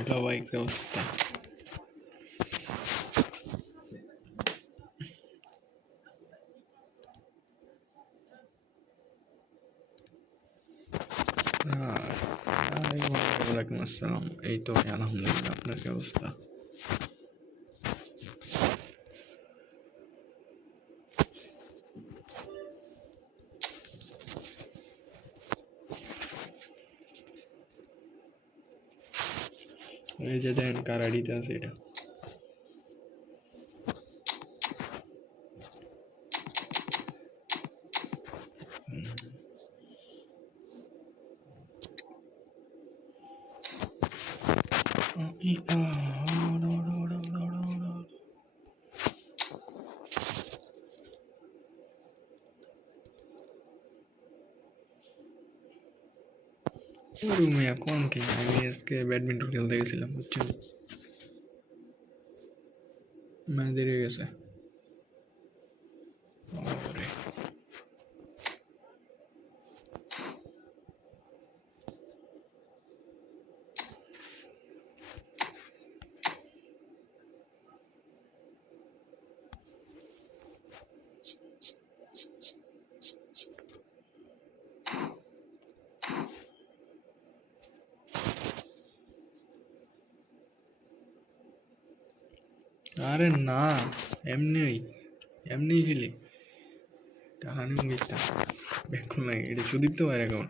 এটা ভাই কি অবস্থা? ওয়ালাইকুম আসসালাম। এই তো আলহামদুলিল্লাহ, আপনার কি অবস্থা? এই যে দেখেন কার আইডিতে আছে এটা। রুমে এখন কি আমি আজকে ব্যাডমিন্টন খেলতে গেছিলাম, বুঝছেন? মানে দেরি হয়ে গেছে। আরে না, এমনি এমনি খেলি, টাকা নিয়ে গেছিলাম বেকুল লাগে। এটা সুদীপ তো বাইরে কেমন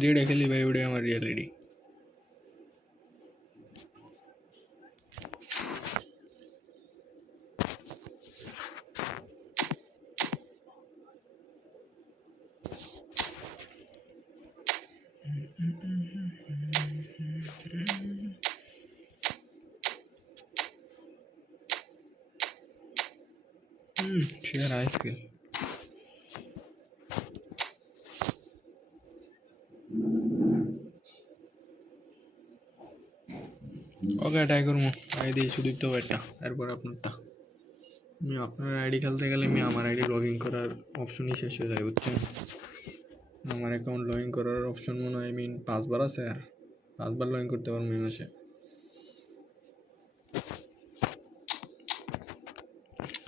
যেটা খেলি ভাই ওটাই আমার reality. Share ice cream okay try করবো। আইডি সুদীপ তো একটা, এরপর আপনারটা। আমি আপনার আইডি খেলতে গেলে আমি আমার আইডি লগ ইন করার অপশনই শেষ হয়ে যায়, বুঝছেন? আমার অ্যাকাউন্ট লগ ইন করার অপশন মনে হয় 5বার আছে, আর 5বার লগ ইন করতে পারবো এই মাসে।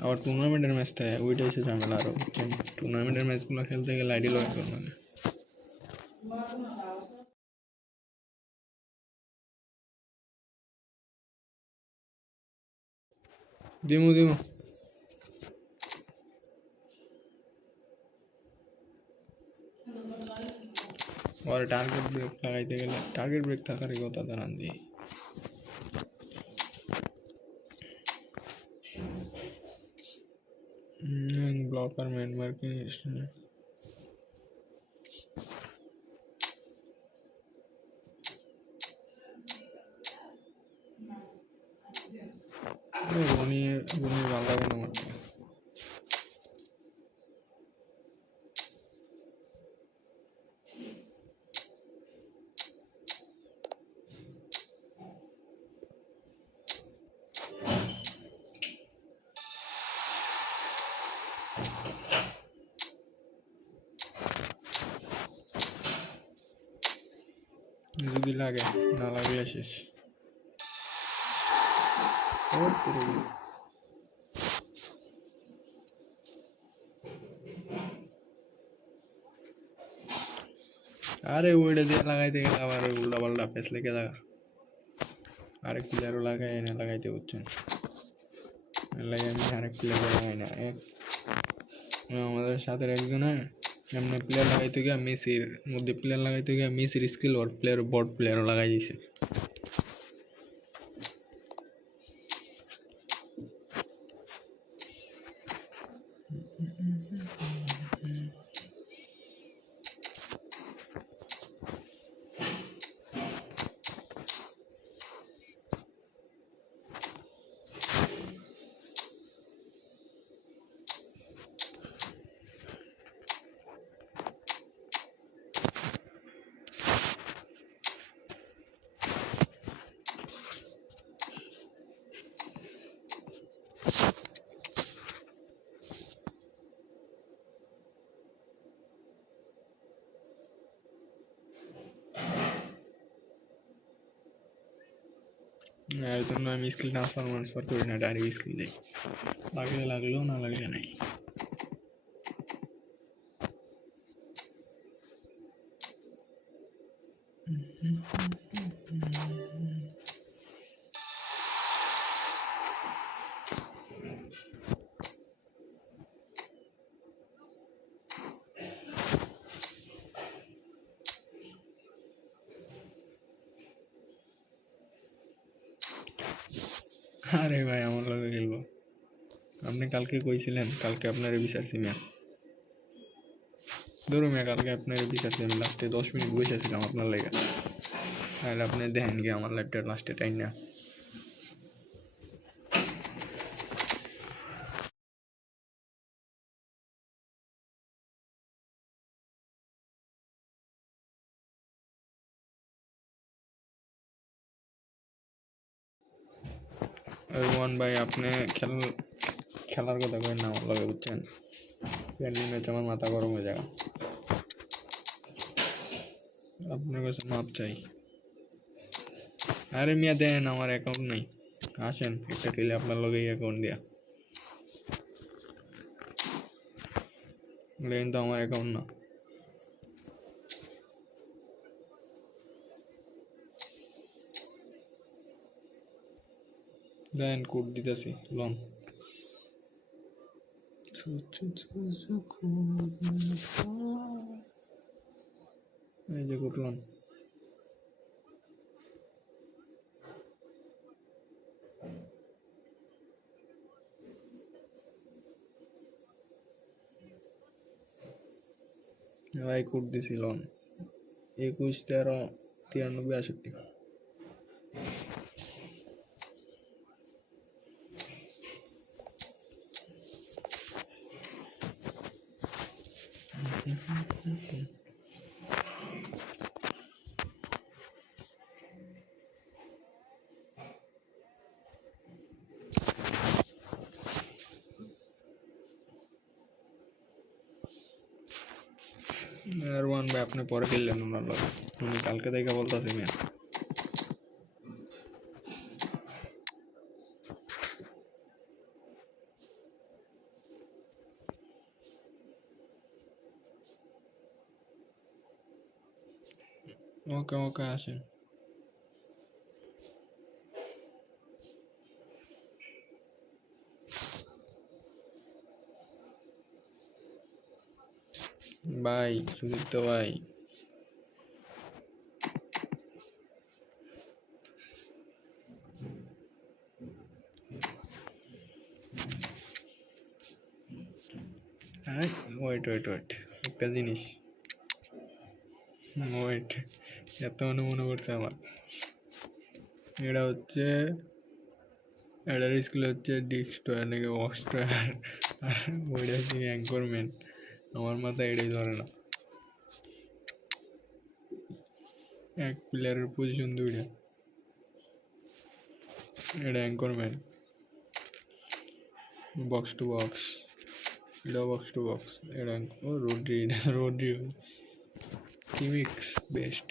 আবার টুর্নামেন্টের ম্যাচ থাকে, ওইটা এসে ঝামেলা আরও, বুঝছেন? টুর্নামেন্টের ম্যাচগুলো খেলতে গেলে আইডি লগ ইন করবো না। দিমু और टारगेट ब्रेक लगाइते गেলে टारगेट ब्रेक থাকারই কথা জানান দিই। ब्लॉकर मैन मार्किंग रोनी रोनी बांग्ला কেন মারছে? যদি লাগে না লাগে শেষ। আরে ওইটা দিয়ে লাগাইতে গেলে আবার উল্টা পাল্টা পেস লেগে লাগা, আরেক প্লেয়ারও লাগাই না লাগাইতে, বুঝছেন? লাগে আমি আরেক প্লেয়ার লাগাই না। আমাদের সাথে একজনে এমনি প্লেয়ার লাগাইতে গিয়ে মেসির মধ্যে প্লেয়ার লাগাইতে গিয়ে মেসির স্কিল ওর প্লেয়ার বট প্লেয়ারও লাগাই দিছে। এর জন্য আমি স্কিল ট্রান্সফার করি না, ডাইরেক্ট স্কিল দিই, লাগলে লাগলো, না লাগলে নাই। আরে ভাই আমার লগে খেলবো, আপনি কালকে কইছিলেন, কালকে আপনারে বিচারছি মিয়া, ধরুন মিয়া কালকে আপনারে বিচারছি আমি, লাস্টে 10 মিনিট বসেছিলাম আপনার লেগে, তাহলে আপনি দেখেন কি আমার লাইফটা লাস্টে টাইম না। রোমান ভাই আপনি খেলার কথা করেন না আমার লগে, বুঝছেন, ফ্রেন্ডলি ম্যাচ আমার মাথা গরম হয়ে যায়, আপনার কাছে মাপ চাই। আরে মিয়া দেন, আমার অ্যাকাউন্ট নাই, আসেন একটা খেলে আপনার লগে অ্যাকাউন্ট দিয়া, কিন্তু আমার অ্যাকাউন্ট না, দেন কোড দিতেছি লন। এই যে কোড লন। ভাই কোড দিছি লন 21 13 93 62। আর ওয়ান ভাই আপনি পরে খেললেন ওনার লগে, উনি কালকে থেকে বলতেছি মিয়া। ওকে ওকে আসেন। ভাই সুদীপ্ত ভাই, হ্যাঁ ওয়েট ওয়েট ওয়েট, একটা জিনিস, ওয়েট, এত মনে পড়ছে আমার, এটা হচ্ছে এটার স্কুল হচ্ছে ডিস্ট্রয়ার নাকি অস্ট্রয়ার, আর ওইটা হচ্ছে অ্যাঙ্করম্যান, আমার মাথায় এটাই ধরে না, এক প্লেয়ারের পজিশন দুইটা, এটা অ্যাঙ্করম্যান, বক্স টু বক্স, এটা বক্স টু বক্স, এটা ও রোড্রি, রোড্রি কিমিক্স বেস্ট।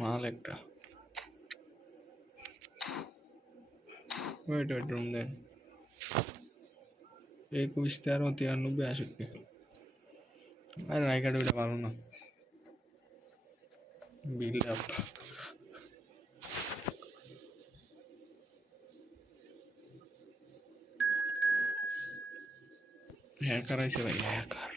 মাল একটা, ওয়েট ওয়েট রুম দেন, 21 13 93 62। আরে রাইকার্ড ওইটা ভালো না, বিল্ড আপ, হ্যাকার আছে ভাই, হ্যাকার।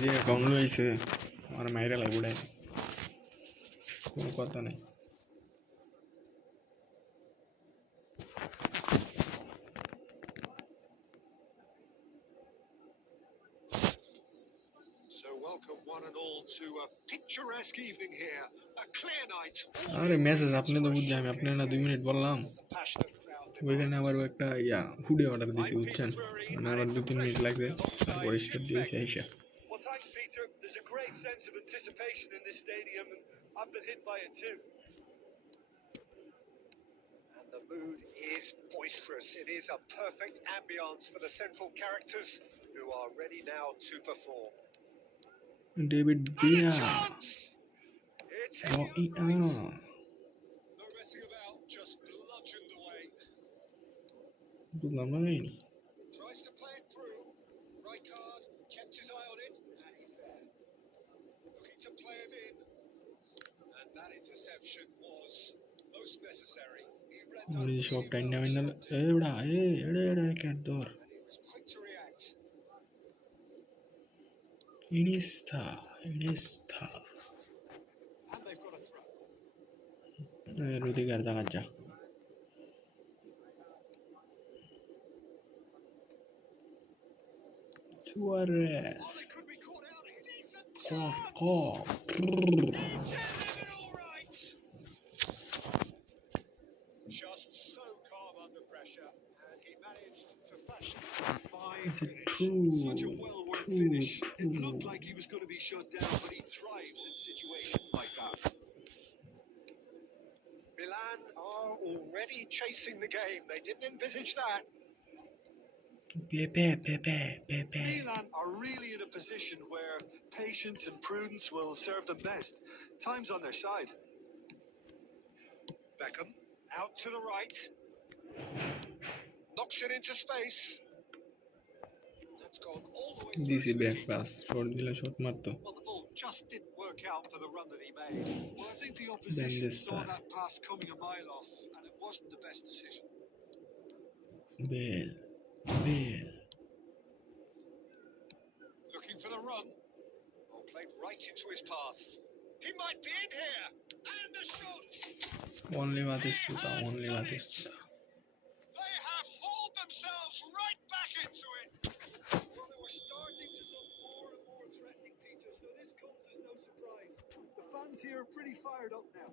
যে অ্যাকাউন্ট লইছে আমার মাইরা লাগবে কোনো কথা নাই আরে মেসেজ আপনি তো বুঝছি আমি আপনি না 2 মিনিট বললাম ওইখানে আবার একটা হুডি অর্ডার দিছি বুঝছেন মানে আবার 2-3 মিনিট লাগবে তারপর স্টার্ট দিয়েছে আইসা Well, thanks, Peter. There's a great sense of anticipation in this stadium, and I've been hit by it too. And the mood is boisterous. It is a perfect ambience for the central characters who are ready now to perform. David Villa. It's No messing about, just bludgeoned away. Tries to play it through. Right card, kept his eye on it, and he's there. Looking to play it in. And that interception was most necessary. He read that really well and stopped it. And he was quick to react. Iniesta. And they've got a throw. Rudiger Dagaja. Suarez. Oh, they could be caught out. It is a Call. Just so calm under pressure, and he managed to fashion Is it finish. true? Such a well-worked finish. It looked like he was going to be shut down, but he thrives in situations like that. Milan are already chasing the game. They didn't envisage that. Milan are really in a position where patience and prudence will serve them best. Time's on their side. Beckham out to the right. Knocks it into space. That's gone all the way through This to is the best keeper. pass. Short dila shot marto. Well, the ball just didn't work out for the run that he made. Well, I think the opposition saw that pass coming a mile off, and it wasn't the best decision. Bale. Looking for the run. Oh, played right into his path. He might be in here. And the shot. Only Batista. They have hauled themselves right back into it. Well, they were starting to look more and more threatening, Peter, so this comes as no surprise. The fans here are pretty fired up now.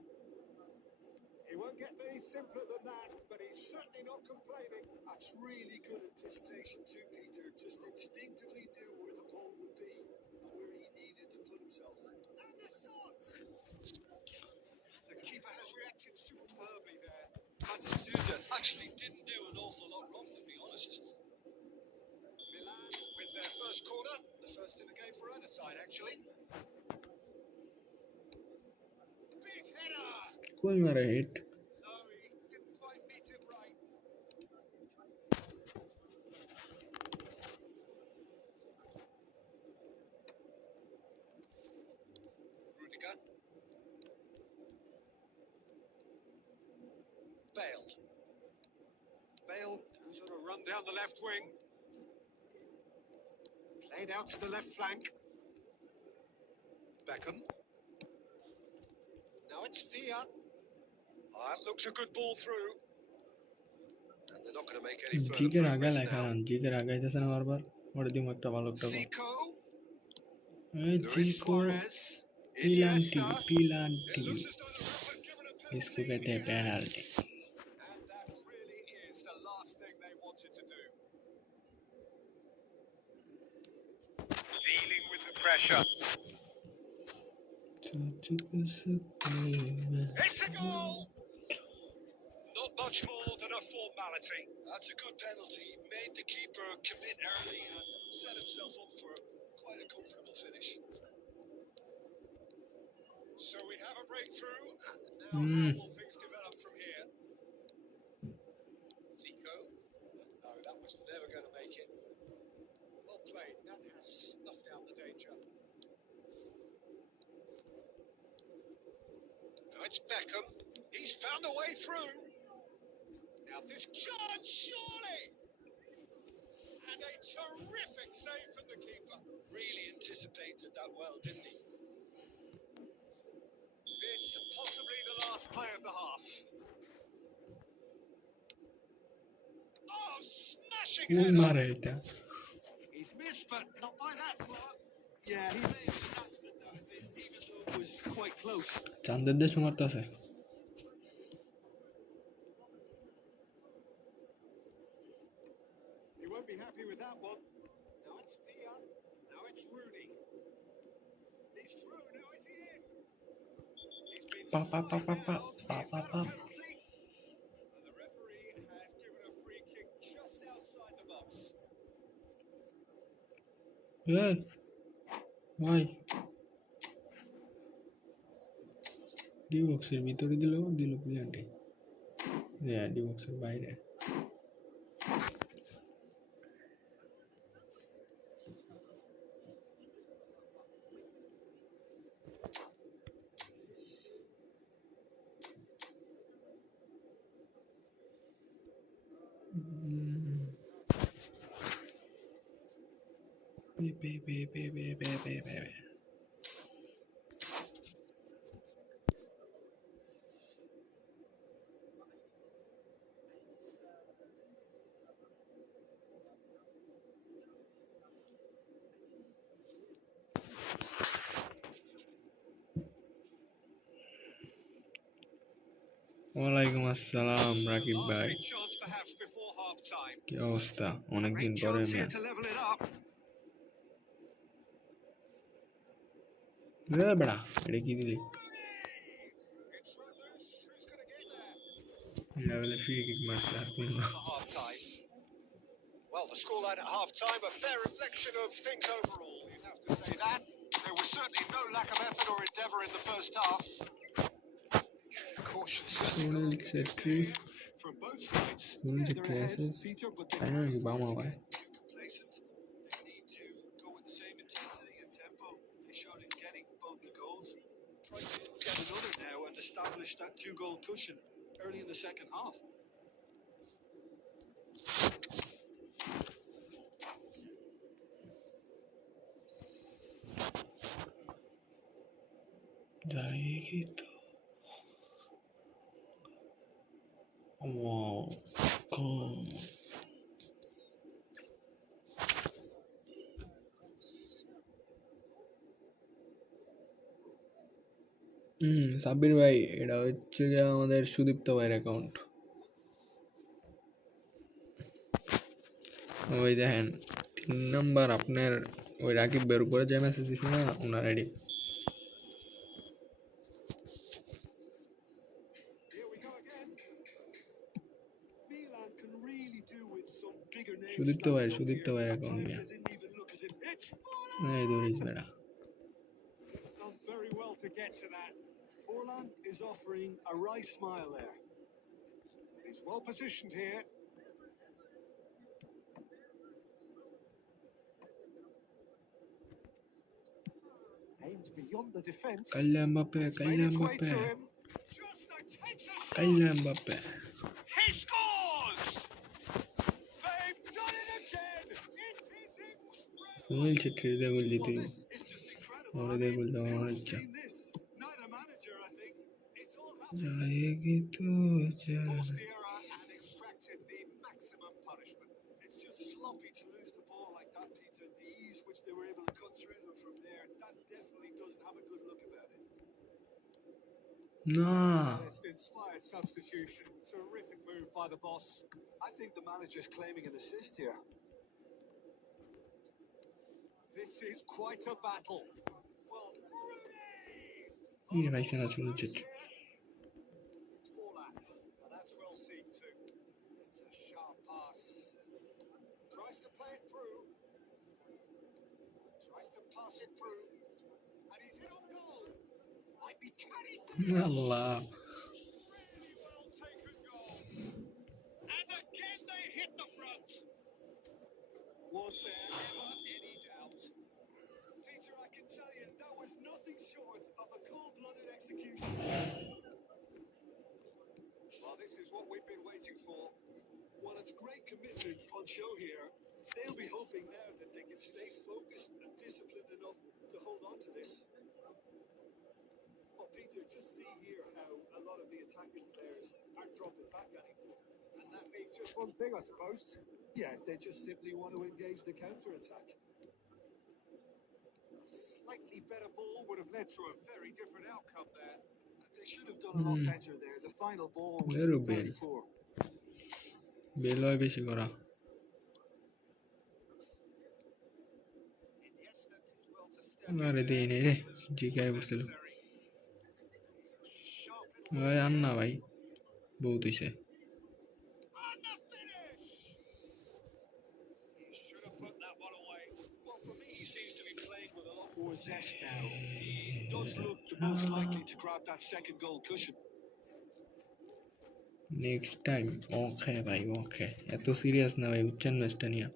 He won't get any simpler than that, but he's certainly not complaining. That's really good anticipation too, Peter. Just instinctively knew where the ball would be and where he needed to put himself. And the shots! The keeper has reacted superbly there. Batistuta actually didn't do an awful lot wrong, to be honest. Milan with their first corner, the first in the game for either side, actually. Big header! Going on a hit. No, he didn't quite meet it right. Rudiger. Bale goes on a run down the left wing. Played out to the left flank. Beckham. Now it's Villa. Oh, that looks a good ball through. And they're not going to make any further progress now. Zico. Luis Suarez. Iniesta. It looks as though the ref has given a penalty. And that really is the last thing they wanted to do. Dealing with the pressure. It's a goal! Not much more than a formality. That's a good penalty. He made the keeper commit early and set himself up for quite a comfortable finish. So we have a breakthrough. Now how will things develop from here? Zico. No, that was never going to make it. Well played. That has snuffed out the danger. Now it's Beckham. He's found a way through. Now this chance, surely. And a terrific save from the keeper. Really anticipated that well, didn't he? This possibly the last play of the half. Oh, smashing header. He's missed, but not by that far. Yeah, he may have snatched at that a bit, even though it was quite close. চান্দের দেশ মারতেছে He won't be happy with that one. Now it's Villa. Now it's Rooney. He's through. Now is he in? He's been Pa, pa, pa, side pa, pa, down. pa, Is pa, that pa. a penalty? And the referee has given a free kick just outside the box. Hey, why? D বক্সের ভিতরে দিল প্লেয়ারটি D বক্সের বাইরে ওয়ালাইকুম আসসালাম রাকিব ভাই Last big chance perhaps before half time. কি অবস্থা অনেকদিন Great পরে chance here match to level it up. রে বেড়া এটা কি দিলি It's run loose. Who's going to get there? এটা বলে ফ্রি কিক মারছে আর কোন For half time. Well, the scoreline at half time, a fair reflection of things overall. You'd have to say that. There was certainly no lack of effort or endeavour in the first half. Caution certainly Sunil not to Chetri. from both sides. Sunil Chetri asses. Peter, but they I know can't you afford Bama to why. get too complacent. They need to go with the same intensity and tempo they showed in getting both the goals. Try to get another now and establish that 2-goal cushion early in the second half. जाएगी तो wow come Sabbir ভাই এটা হচ্ছে গিয়ে আমাদের সুদীপ্ত ভাইয়ের account ওই দেখেন 3 নাম্বার আপনার ওই রাকিব বের করে যে মেসেজ দিছে না ওনার ID Here we go again. Milan can really do with some bigger names. Sudipta ভাইয়ের অ্যাকাউন্ট নিয়ে এই ধরিস বেড়া Done very well to get to that. Forlan is offering a right smile there. He's well positioned here. Aims beyond the defence. Kylian Mbappé Just a takes a shot. Kylian Mbappé He scores! They've done it again! It is incredible! Sunil ছেত্রীর দিয়ে গোল দিতে This is just incredible. ওরে দিয়ে গোল দেওয়া আমার ইচ্ছা Seen this. Neither manager, I think. It's all जाएगी तो forced the error and extracted the maximum punishment. It's just sloppy to lose the ball like that, Peter. The ease which they were able to cut through them from there, that definitely doesn't have a good look about it. Nah. It's an inspired substitution. Terrific move by the boss. I think the manager's claiming an assist here. This is quite a battle. Well, Yine ben sana söyleyecek. And that's well seen too. It's a sharp pass. Tries to play it through. Tries to pass it through. And he's hit on goal. Might be carried. Allah. Really well taken goal. And again they hit the front. Was there ever any doubt? Peter, I can tell you that was nothing short of a cold-blooded execution. Well, this is what we've been waiting for. Well, it's great commitment on show here. They'll be hoping now that they can stay focused and disciplined enough to hold on to this. Well, Peter, just see here how a lot of the attacking players aren't dropping back anymore. And that means just one thing, I suppose. Yeah, they just simply want to engage the counter-attack. A slightly better ball would have led to a very different outcome there. They should have done a lot better there. The final ball was very poor. বেলয় বেশি করা আরে দেই নেই রে জিকাই বসছিল ওই আন না ভাই বহুত হইছে He seems to be playing with a lot more zest now. He does look the most likely to grab that second goal cushion. Next time okay ভাই ওকে এত সিরিয়াস না ভাই বুঝছেন ম্যাচটা নিয়ে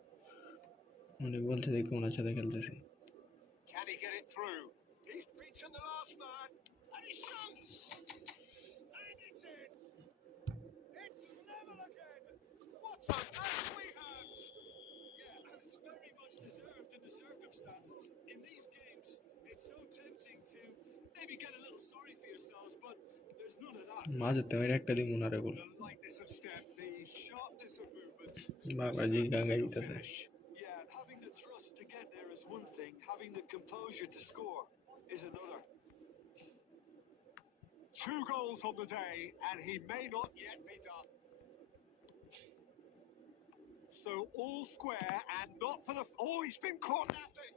উনি বলছে দেখো ওনার সাথে খেলতেছি Can he get it through? He's beaten the last man and he shoots! And it's in! It's level again! What a match we have! Yeah, and it's very much deserved in the circumstances. In these games, it's so tempting to maybe get a little sorry for yourselves, but there's none of that. মাঝে তো একটা দিন মনে বল The lightness of step, the sharpness of movement, বাবাজি গাঙ্গাই দিতেছে yeah, and having the trust to get there is one thing, having the composure to score is another. 2 goals on the day, and he may not yet be done. So all square and not for the... Oh, he's been caught napping.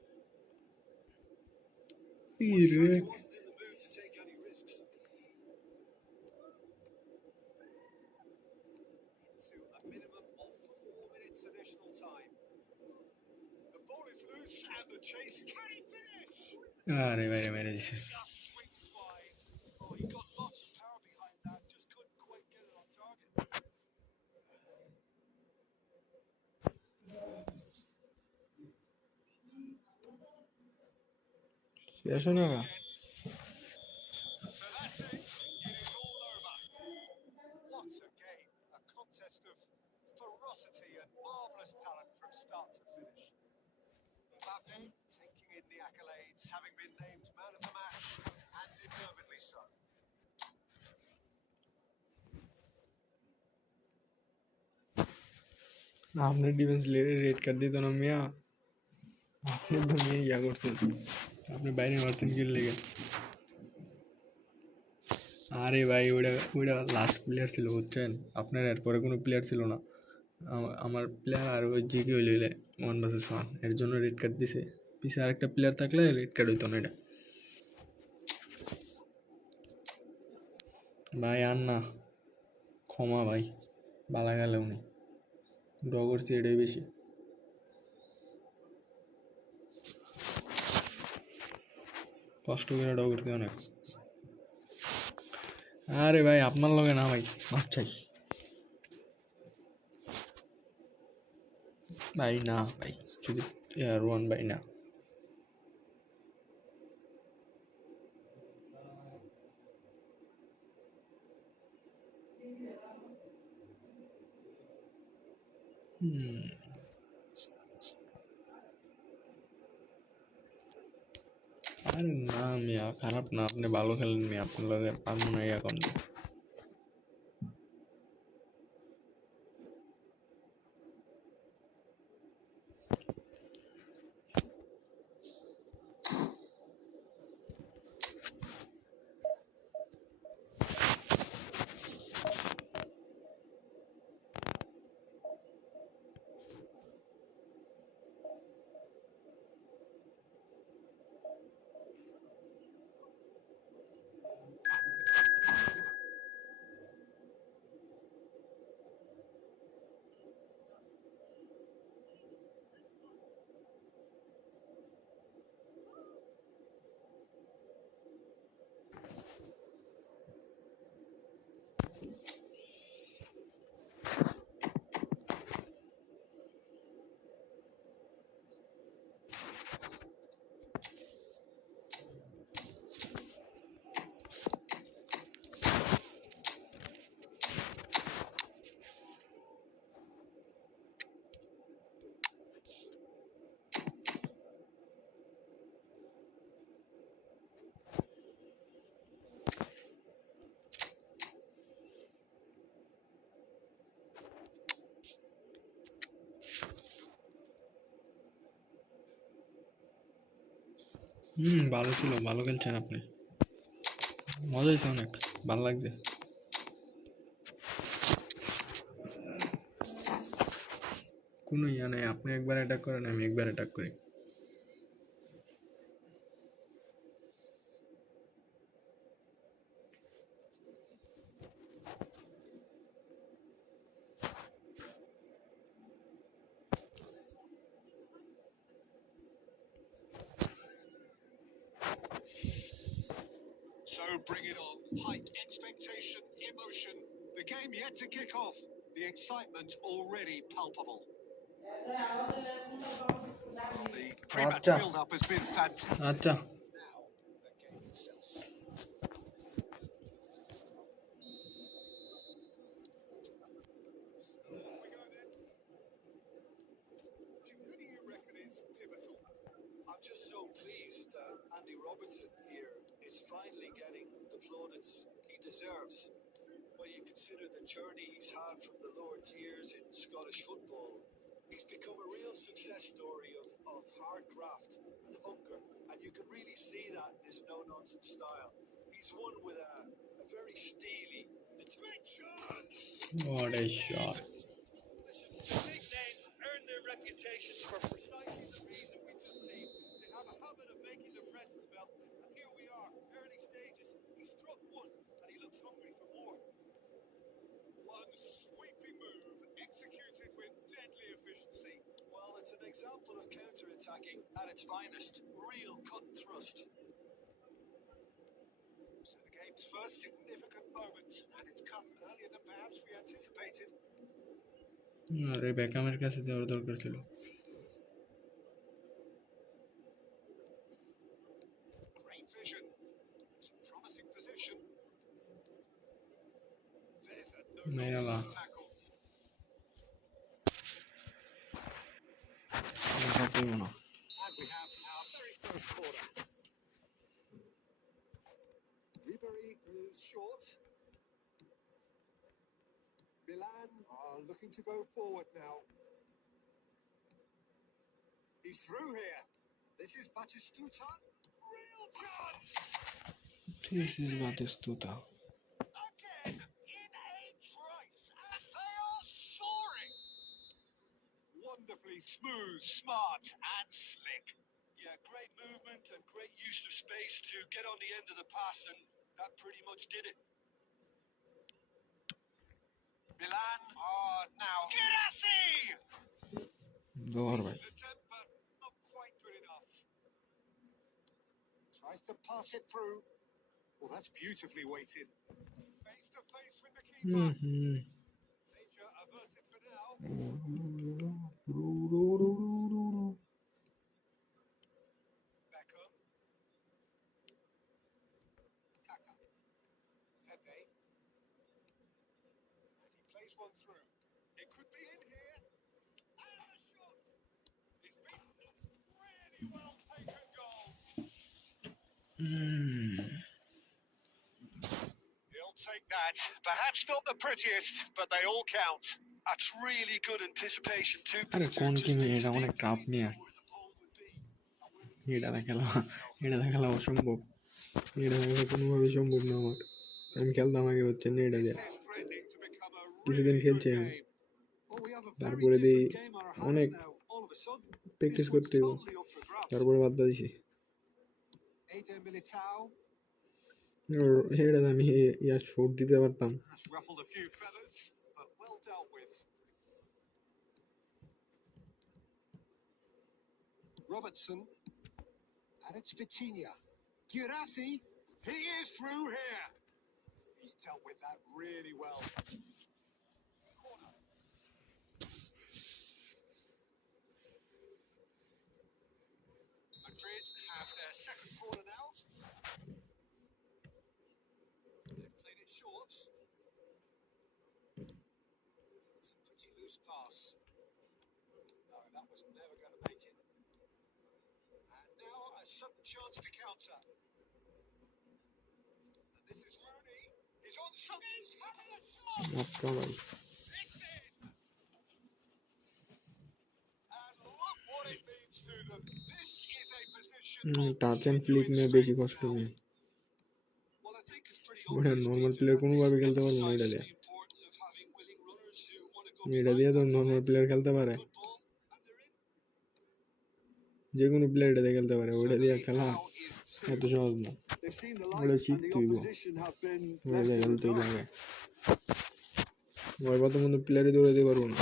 Well, certainly wasn't in the mood to take any risks. Into a minimum of 4 minutes additional time. The ball is loose and the chase. Can he finish? আরে বাইরে বাইরে দিছে Just swings wide. Oh, he got lots of power behind that. Just couldn't quite get it on target. শেষ না So that's it. It is all over. What a game. A contest of ferocity and marvellous talent from start to finish. Mbappe taking in the accolades, having been named man of the match, and deservedly so. आपने defence ले red कर दी तो ना मियाँ आपने तो मियाँ क्या करते आपने বাইরে মারতেন কি লেগে আরে ভাই ওটা ওটা লাস্ট প্লেয়ার ছিল বুঝছেন আপনার এরপরে কোনো প্লেয়ার ছিল না আমার প্লেয়ার আর ওই জিকে হইলে 1 ভার্সেস 1 এর জন্য রেড কার্ড দিছে পিছে আরেকটা প্লেয়ার থাকলে রেড কার্ড হইতো না এটা ভাই আর না ক্ষমা ভাই বালা গেলে উনি ড্র করছি এটাই বেশি কষ্ট করে ড্র করতে অনেক আরে ভাই আপনার লগে না ভাই মাপ চাই ভাই না ভাই যদি রোহান ভাই না আরে না মিয়া খারাপ না আপনি ভালো খেলেন মিয়া আপনার লগে পারবো না এখন ভালো ছিল, ভালো খেলছেন আপনি, মজা হয়েছে অনেক, ভালো লাগছে। কোনো ইয়া নেই, আপনি একবার অ্যাটাক করেন, আমি একবার অ্যাটাক করি। So bring it on. Height, expectation, emotion. The game yet to kick off. The excitement already palpable. The pre-match আচ্ছা build-up has been fantastic. আচ্ছা, Now, the game itself. So off we go then. Jim, who do you reckon is pivotal? I'm just so pleased that Andy Robertson here is finally getting the plaudits he deserves. When you consider the journey he's had from the lower tiers in Scottish football, he's become a real success story of hard graft and hunger, and you can really see that in his no-nonsense style. He's won with a very steely, great chance. what a shot. Listen, big names earn their reputations for precisely the reason we've just seen. They have a habit of making their presence felt, and here we are, early stages. He struck one, and he looks hungry for more. One sweeping move, executed with deadly efficiency. Well, it's an example of counter-attacking at its finest. Real cut and thrust. So the game's first significant moment, and it's come earlier than perhaps we anticipated. আরে বেকামের কাছে দেওয়ার দরকার ছিল। Great vision. It's a promising position. There's a no-nonsense tackle. And we have our very first corner. Ribery is short. Milan are looking to go forward now. He's through here. This is Batistuta. Real chance! This is Batistuta. Again, in a trice, and they are soaring. Wonderfully smooth, smart, and slick. Yeah, great movement and great use of space to get on the end of the pass, and that pretty much did it. Milan are now. Girassi! Doğru bhai. Attempt, but not quite good enough. Tries to pass it through. Well, that's beautifully weighted. Face to face with the keeper. Danger averted for now. Beckham. Kaka. Tete. And he plays one through. It could be in here. And a shot. It's been really well taken goal. He'll take that. Perhaps not the prettiest, but they all count. That's really good anticipation too. আরে কোন কি এটা অনেক tough নিয়ে, এটা খেলা অসম্ভব, এটা দেখা কোনোভাবে সম্ভব না আমার। আমি খেলতাম আগে হচ্ছে না এটা দিয়ে, কিছুদিন খেলছি আমি, তারপরে দিই অনেক প্র্যাকটিস করতে হইব, তারপরে বাদ দিয়েছি। এটা আমি ইয়ার শট দিতে পারতাম। Robertson, and it's Vitinha. Girassi, he is through here. He's dealt with that really well. Corner. Madrid have their second corner now. They've played it short. It's a pretty loose pass. No, that was never going to make it. And now a sudden chance to counter. And this is Rooney. He's on something. He's having a shot. It's in. And look what it means to them. This is a position on touch and Flick genuine নিয়ে বেশি strength কষ্ট now. নিয়ে Well, I think it's pretty ওটা obvious, normal Peter, player that this কোনোভাবে খেলতে পারবো না এটা emphasizes দিয়ে the importance of having willing runners who want to go এটা behind দিয়ে তো that নর্মাল defense. প্লেয়ার খেলতে পারে Good ball, and they're in. যে কোনো প্লেয়ার এটা দিয়ে খেলতে পারে So ওটা the দিয়ে lead খেলা now is এত 2. সহজ না They've seen the ওটা light, and the শিখতে হইব opposition have been ওটা left দিয়ে in the খেলতেই dark. লাগে ওর মতো মতো প্লেয়ারই দৌড়াতে পারবো না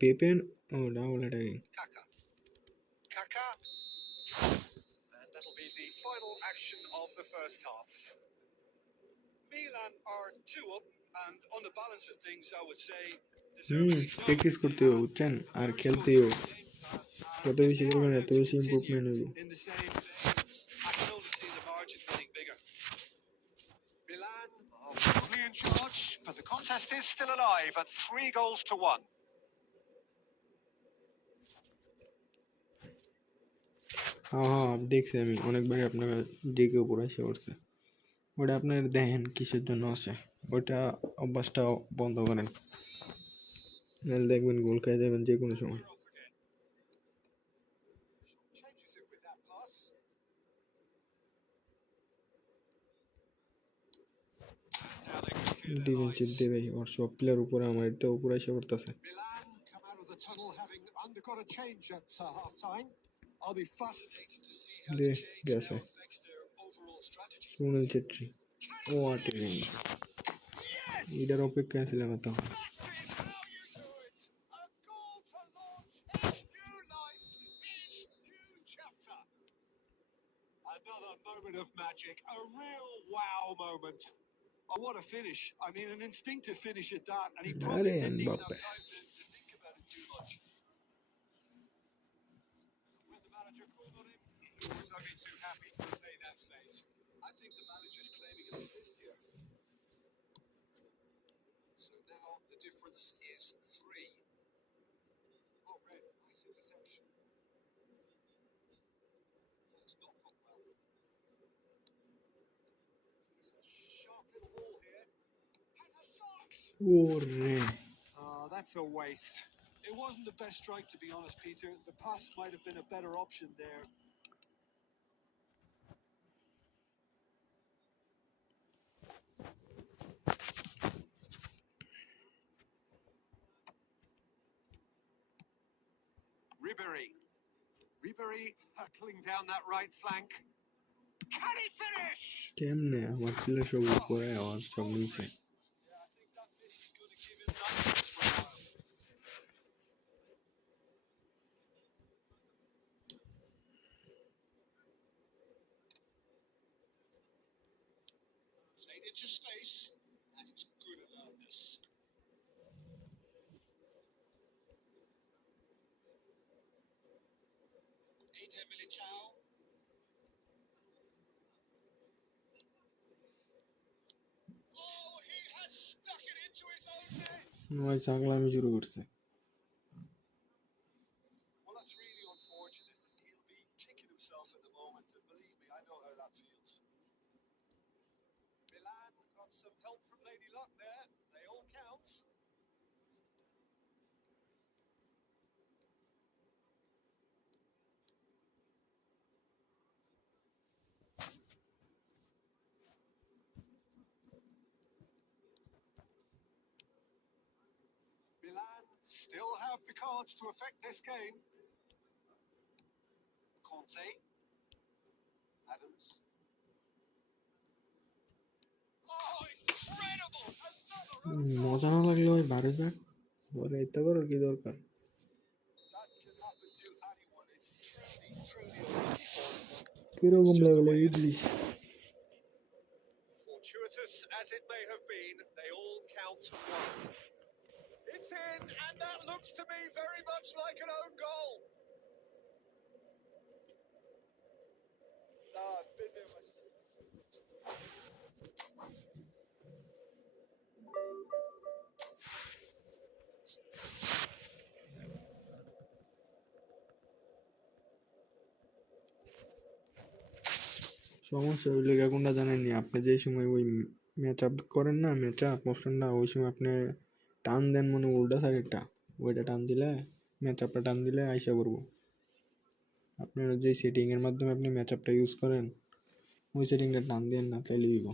পেপে ও double attacking Kaka. And that'll be the final action of the first half. Milan are 2 up, and on the balance of things, I would say deservedly so. Practice করতে হবে বুঝছেন আর খেলতেই হবে যত বেশি করবেন এত বেশি ইম্প্রুভমেন্ট হইব In the same vein, I can only see the margin getting bigger. Milan are probably in charge, but the contest is still alive at 3-1. হ্যাঁ হ্যাঁ দেখছি আমি অনেকবার আপনার দিকে উপরে এসে উঠছে ওটা আপনার দেখেন কিসের জন্য আসে ওটা অভ্যাসটা বন্ধ করেন নাহলে দেখবেন গোল খেয়ে যাবেন যে কোনো সময় Changes it with that pass. Now they can feel their defensive lines. দেবে ওর সব প্লেয়ার উপরে আমার এটা উপরে এসে পড়তেছে Milan come out of the tunnel having undergone a change at half time. I'll be fascinated to see how they the change গেছে now affects their overall strategy. Sunil Chhetri ও আটেরিং এটার অপেক্ষায় ছিলাম তখন That is how you do it. A goal to launch his new life, his new chapter. Another moment of magic, a real wow moment. Oh, what a finish. I mean, an instinctive finish at that, and he আরে probably didn't even have Mbappe time to think about it too much. When the manager called on him, he was only too happy to play that phase. I think the manager's claiming an assist here. So now the difference is 3. Oh, Red, nice interception. It's not gone well. He's a sharp little ball here. Has a shot! ওরে Oh, that's a waste. It wasn't the best strike, to be honest, Peter. The pass might have been a better option there. Ribery hurtling down that right flank. Can he finish? কেমনে আমার player সব উপরে আর সব নিচে Yeah, I think that miss is going to give him nightmares for a while. Played into space, and he's good about this. Eder Militao. Oh, he has stuck it into his own net. নয় চাকলামি শুরু করছে Well, that's really unfortunate. He'll be kicking himself at the moment, and believe me, I know how that feels. Milan got some help from Lady Luck there. They all count. Milan still have the cards to affect this game. Conte. Adams. Oh, incredible! Another own goal. মজা না লাগলে ওই বাইরে যাক ওরে এতে করার কি দরকার That can happen to anyone. It's truly unlucky for him. It's কিরকম just the লেভেলে way it English is. Fortuitous as it may have been, they all count to 1. It's in, and that looks to me very much like an own goal. No, I've been there myself. সমস্যা হইলে গিয়া কোনটা জানেননি, আপনি যেই সময় ওই match up করেন না, ম্যাচ আপ অপশনটা, ওই সময় আপনি টান দেন মনে উল্টা সাইডেরটা, ওইটা টান দিলে, ম্যাচ আপটা টান দিলে আইসা করবো। আপনার যে সেটিংয়ের মাধ্যমে আপনি ম্যাচ আপটা ইউজ করেন, ওই সেটিংটা টান দেন না, তাইলে দিব।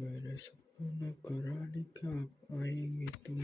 मेरे सपनों को रानी कब आएंगे तुम।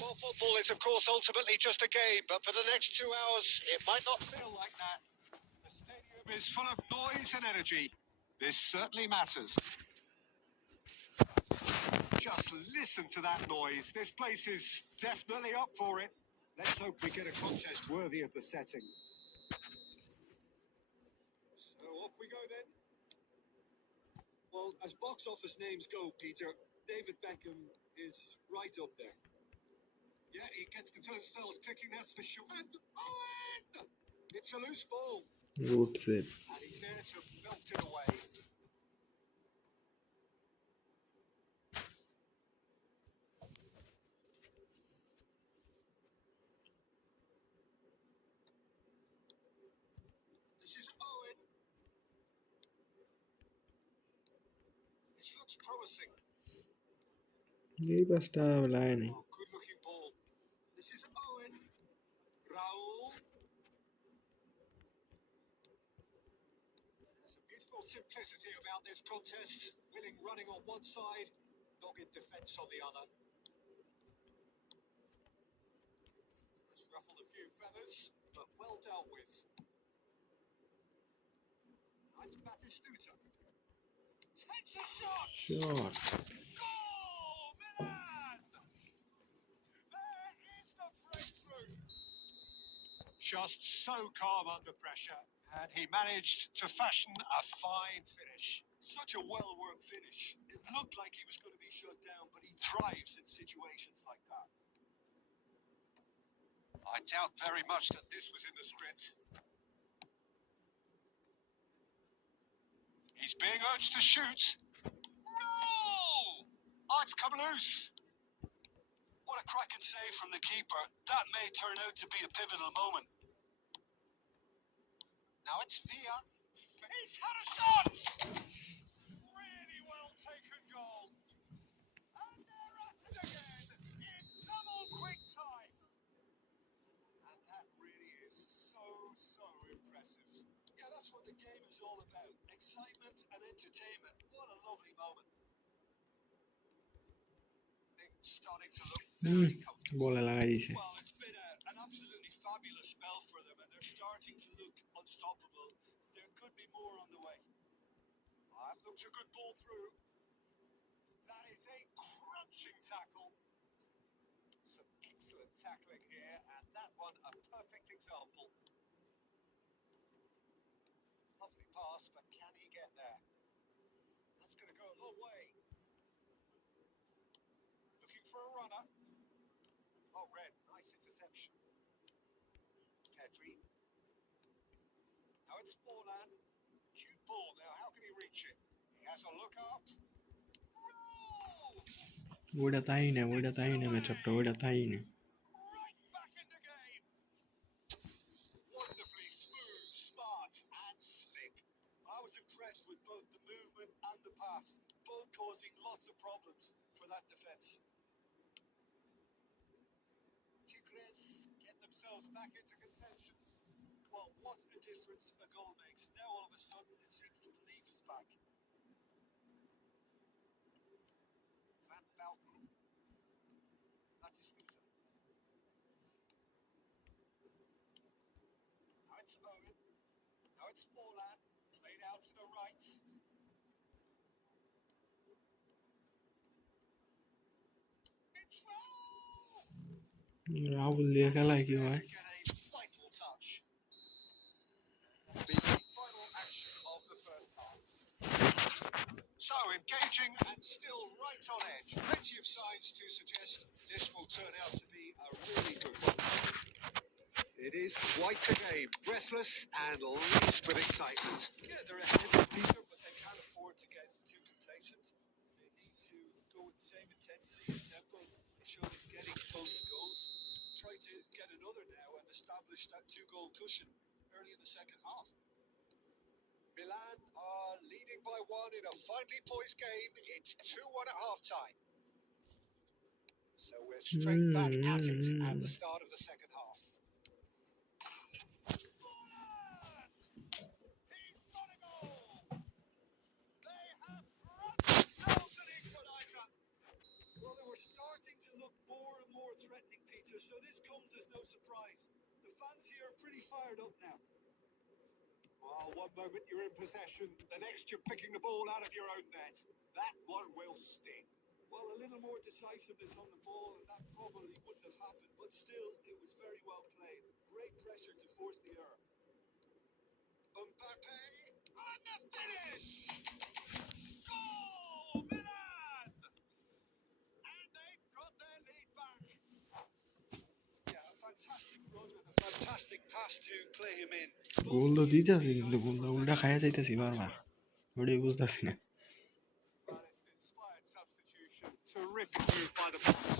Well, football is, of course, ultimately just a game, but for the next 2 hours, it might not feel like that. The stadium is full of noise and energy. This certainly matters. Just listen to that noise. This place is definitely up for it. Let's hope we get a contest worthy of the setting. So off we go then. Well, as box office names go, Peter, David Beckham is right up there. Yeah, he gets the turnstiles clicking, that's for sure. And Owen! It's a loose ball. Good save. And he's there to melt it away. This is Owen. This looks promising. यही पासटा लाया नहीं। Oh, good looking ball. This is Owen. Raul. There's a beautiful simplicity about this contest. Willing running on one side, dogged defence on the other. Has ruffled a few feathers, but well dealt with. That's Batistuta. Takes a shot! Shot. Goal! Milan! There is the breakthrough. Just so calm under pressure, and he managed to fashion a fine finish. Such a well-worked finish. It looked like he was going to be shut down, but he thrives in situations like that. I doubt very much that this was in the script. He's being urged to shoot. Roll! Oh, it's come loose. What a cracking save from the keeper. That may turn out to be a pivotal moment. Now it's Villa. He's had a shot! Really well taken goal. And they're at it again in double quick time. And that really is so impressive. Yeah, that's what the game is all about. Excitement and entertainment. What a lovely moment. Things starting to look very comfortable. बोला लगा इसे। Well, it's been an absolutely fabulous spell for them, and they're starting to look unstoppable. There could be more on the way. Looks a good ball through. That is a crunching tackle. Some excellent tackling here, and that one a perfect example. Lovely pass, but can he get there? That's going to go a long way. Looking for a runner. Oh, Red, nice interception. Pedri. Now it's Forlan. Cute ball. Now, how can he reach it? He has a look up. वोड़ा था ही नहीं मैं चप्पा वोड़ा था ही नहीं। Right back in the game. Wonderfully smooth, smart, and slick. I was impressed with both the movement and the pass, both causing lots of problems for that defence. Tigres get themselves back into contention. Well, what a difference a goal makes. Now all of a sudden it seems the belief is back. Van Belten. That is Stita. Now it's Owen. Now it's Orlan. Played out to the right. It's Raul! Rahul देखा like There है to get a vital touch. That'll be the final action of the first half. So engaging and still right on edge. Plenty of signs to suggest this will turn out to be a really good one. It is quite a game. Breathless and laced with excitement. Yeah, they're ahead of Peter, but they can't afford to get too complacent. They need to go with the same intensity and tempo they showed in getting both goals. Try to get another now and establish that two-goal cushion early in the second half. Milan are leading by one in a finely poised game. It's 2-1 at half-time. So we're straight back at it at the start of the second half. He's got a goal! They have grabbed themselves an equaliser! Well, they were starting to look more and more threatening, Peter, so this comes as no surprise. The fans here are pretty fired up now. Oh, one moment you're in possession, the next you're picking the ball out of your own net. That one will sting. Well, a little more decisiveness on the ball, and that probably wouldn't have happened, but still, it was very well played. Great pressure to force the error. Mbappe, on the finish! Goal, Milan! And they've got their lead back. Yeah, a fantastic run and a fantastic pass to play him in. गोल तो दी जाती কিন্তু গোলটা উল্টা খায়া যাইতেছি বারবার ওটাই বুঝতেছি না Well, it's an inspired substitution. Terrific move by the boss.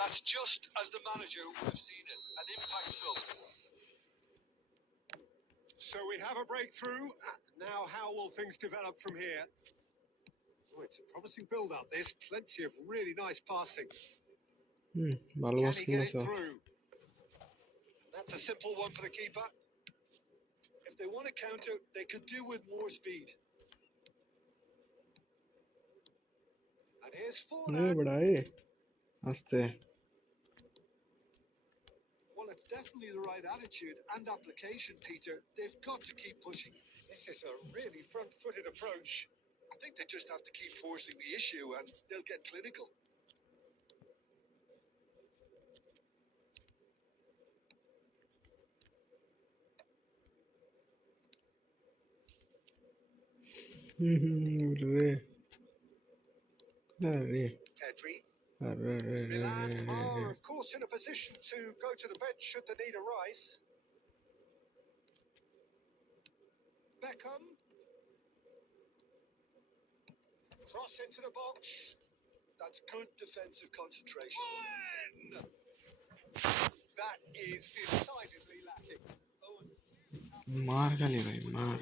That's just as the manager would have seen it. An impact sub. So we have a breakthrough. Now, how will things develop from here? Oh, it's a promising build-up. There's plenty of really nice passing. ভালো Can bus he get খেলতেছ it through? And that's a simple one for the keeper. If they want to counter, they could do with more speed. And here's A Forlan. বড়া এ আস্তে Well, it's definitely the right attitude and application, Peter. They've got to keep pushing. This is a really front-footed approach. I think they just have to keep forcing the issue and they'll get clinical. রে আরে Pedri. আরে রে রে Milan রে রে are, of course, in a position to go to the bench should the need arise. Beckham. Cross into the box. That's good defensive concentration. Owen! That is decidedly lacking. Owen মার খালি ভাই মার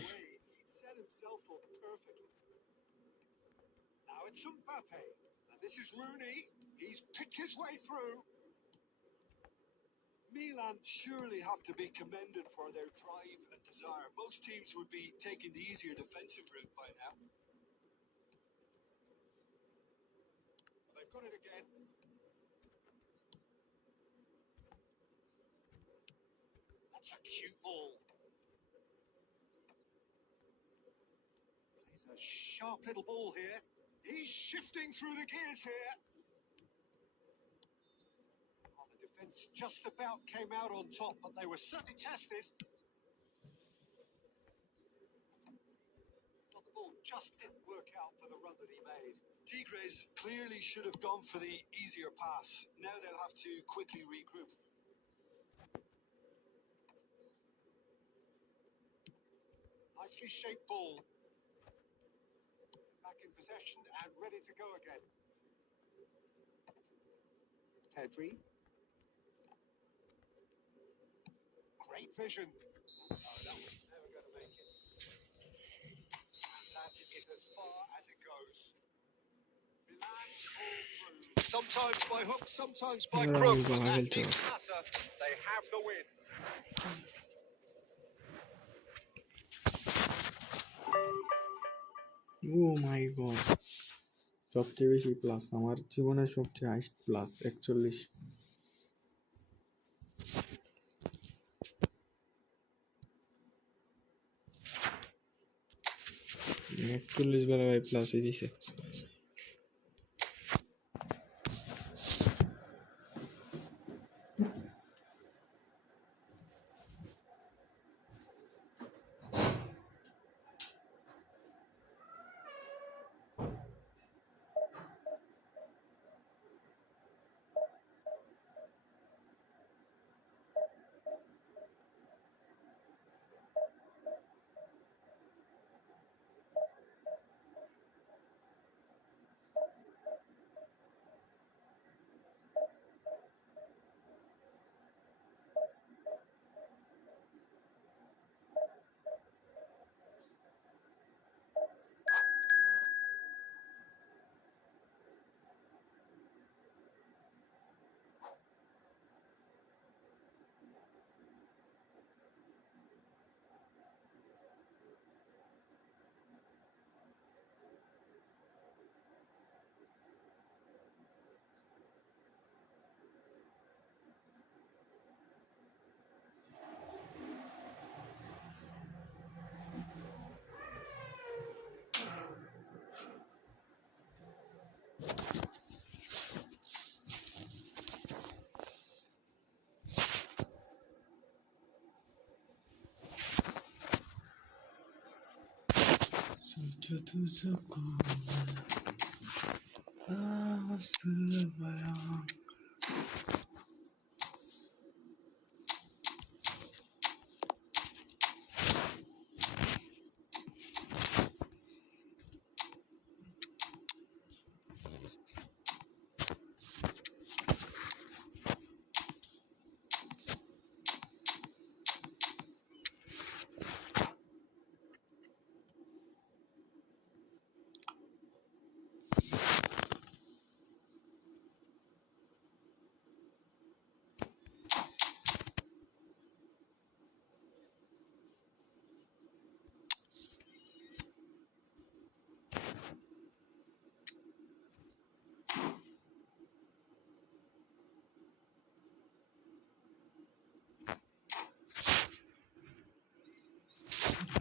He'd set himself up perfectly. Now it's Mbappe. And this is Rooney. He's picked his way through. Milan surely have to be commended for their drive and desire. Most teams would be taking the easier defensive route by now. They've got it again. That's a cute ball. He's a sharp little ball here. He's shifting through the gears here. Oh, the defence just about came out on top, but they were certainly tested. Well, the ball just didn't work out for the run that he made. Tigres clearly should have gone for the easier pass. Now they'll have to quickly regroup. Nicely shaped ball. Back in possession and ready to go again. Pedri. Great vision. Oh, that was never going to make it. Sometimes by hook, sometimes by crook, but that needn't matter. They have the win. Oh my god, সবচেয়ে বেশি plus আমার জীবনের সবচেয়ে highest plus 41। 41 বেলা ভাই প্লাসই দিছে।